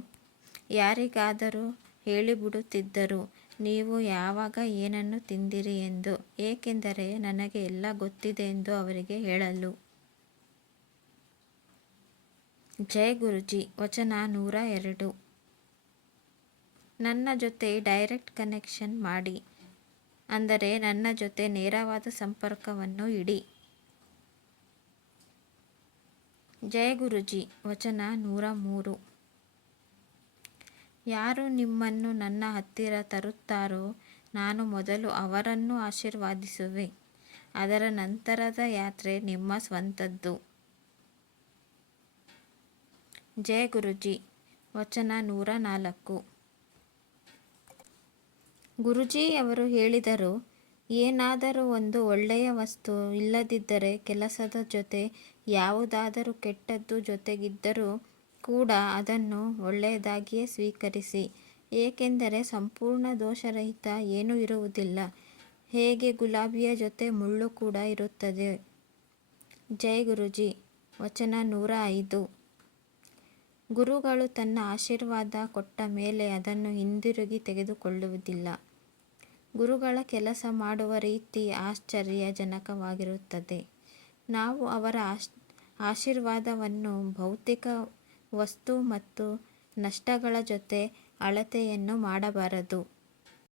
ಯಾರಿಗಾದರೂ ಹೇಳಿಬಿಡುತ್ತಿದ್ದರು, ನೀವು ಯಾವಾಗ ಏನನ್ನು ತಿಂದಿರಿ ಎಂದು, ಏಕೆಂದರೆ ನನಗೆ ಎಲ್ಲ ಗೊತ್ತಿದೆ ಎಂದು ಅವರಿಗೆ ಹೇಳಲು. ಜೈ ಗುರೂಜಿ. ವಚನ 102. ನನ್ನ ಜೊತೆ ಡೈರೆಕ್ಟ್ ಕನೆಕ್ಷನ್ ಮಾಡಿ, ಅಂದರೆ ನನ್ನ ಜೊತೆ ನೇರವಾದ ಸಂಪರ್ಕವನ್ನು ಇಡಿ. ಜೈ ಗುರೂಜಿ. ವಚನ 103. ಯಾರು ನಿಮ್ಮನ್ನು ನನ್ನ ಹತ್ತಿರ ತರುತ್ತಾರೋ ನಾನು ಮೊದಲು ಅವರನ್ನು ಆಶೀರ್ವದಿಸುವೆ, ಅದರ ನಂತರದ ಯಾತ್ರೆ ನಿಮ್ಮ ಸ್ವಂತದ್ದು. ಜೈ ಗುರೂಜಿ. ವಚನ 104. ಗುರೂಜಿಯವರು ಹೇಳಿದರು, ಏನಾದರೂ ಒಂದು ಒಳ್ಳೆಯ ವಸ್ತು ಇಲ್ಲದಿದ್ದರೆ ಕೆಲಸದ ಜೊತೆ ಯಾವುದಾದರೂ ಕೆಟ್ಟದ್ದು ಜೊತೆಗಿದ್ದರೂ ಕೂಡ ಅದನ್ನು ಒಳ್ಳೆಯದಾಗಿಯೇ ಸ್ವೀಕರಿಸಿ, ಏಕೆಂದರೆ ಸಂಪೂರ್ಣ ದೋಷರಹಿತ ಏನೂ ಇರುವುದಿಲ್ಲ. ಹೇಗೆ ಗುಲಾಬಿಯ ಜೊತೆ ಮುಳ್ಳು ಕೂಡ ಇರುತ್ತದೆ. ಜೈ ಗುರೂಜಿ. ವಚನ 105. ಗುರುಗಳು ತನ್ನ ಆಶೀರ್ವಾದ ಕೊಟ್ಟ ಮೇಲೆ ಅದನ್ನು ಹಿಂದಿರುಗಿ ತೆಗೆದುಕೊಳ್ಳುವುದಿಲ್ಲ. ಗುರುಗಳ ಕೆಲಸ ಮಾಡುವ ರೀತಿ ಆಶ್ಚರ್ಯಜನಕವಾಗಿರುತ್ತದೆ. ನಾವು ಅವರ ಆಶೀರ್ವಾದವನ್ನು ಭೌತಿಕ ವಸ್ತು ಮತ್ತು ನಷ್ಟಗಳ ಜೊತೆ ಅಳತೆಯನ್ನು ಮಾಡಬಾರದು.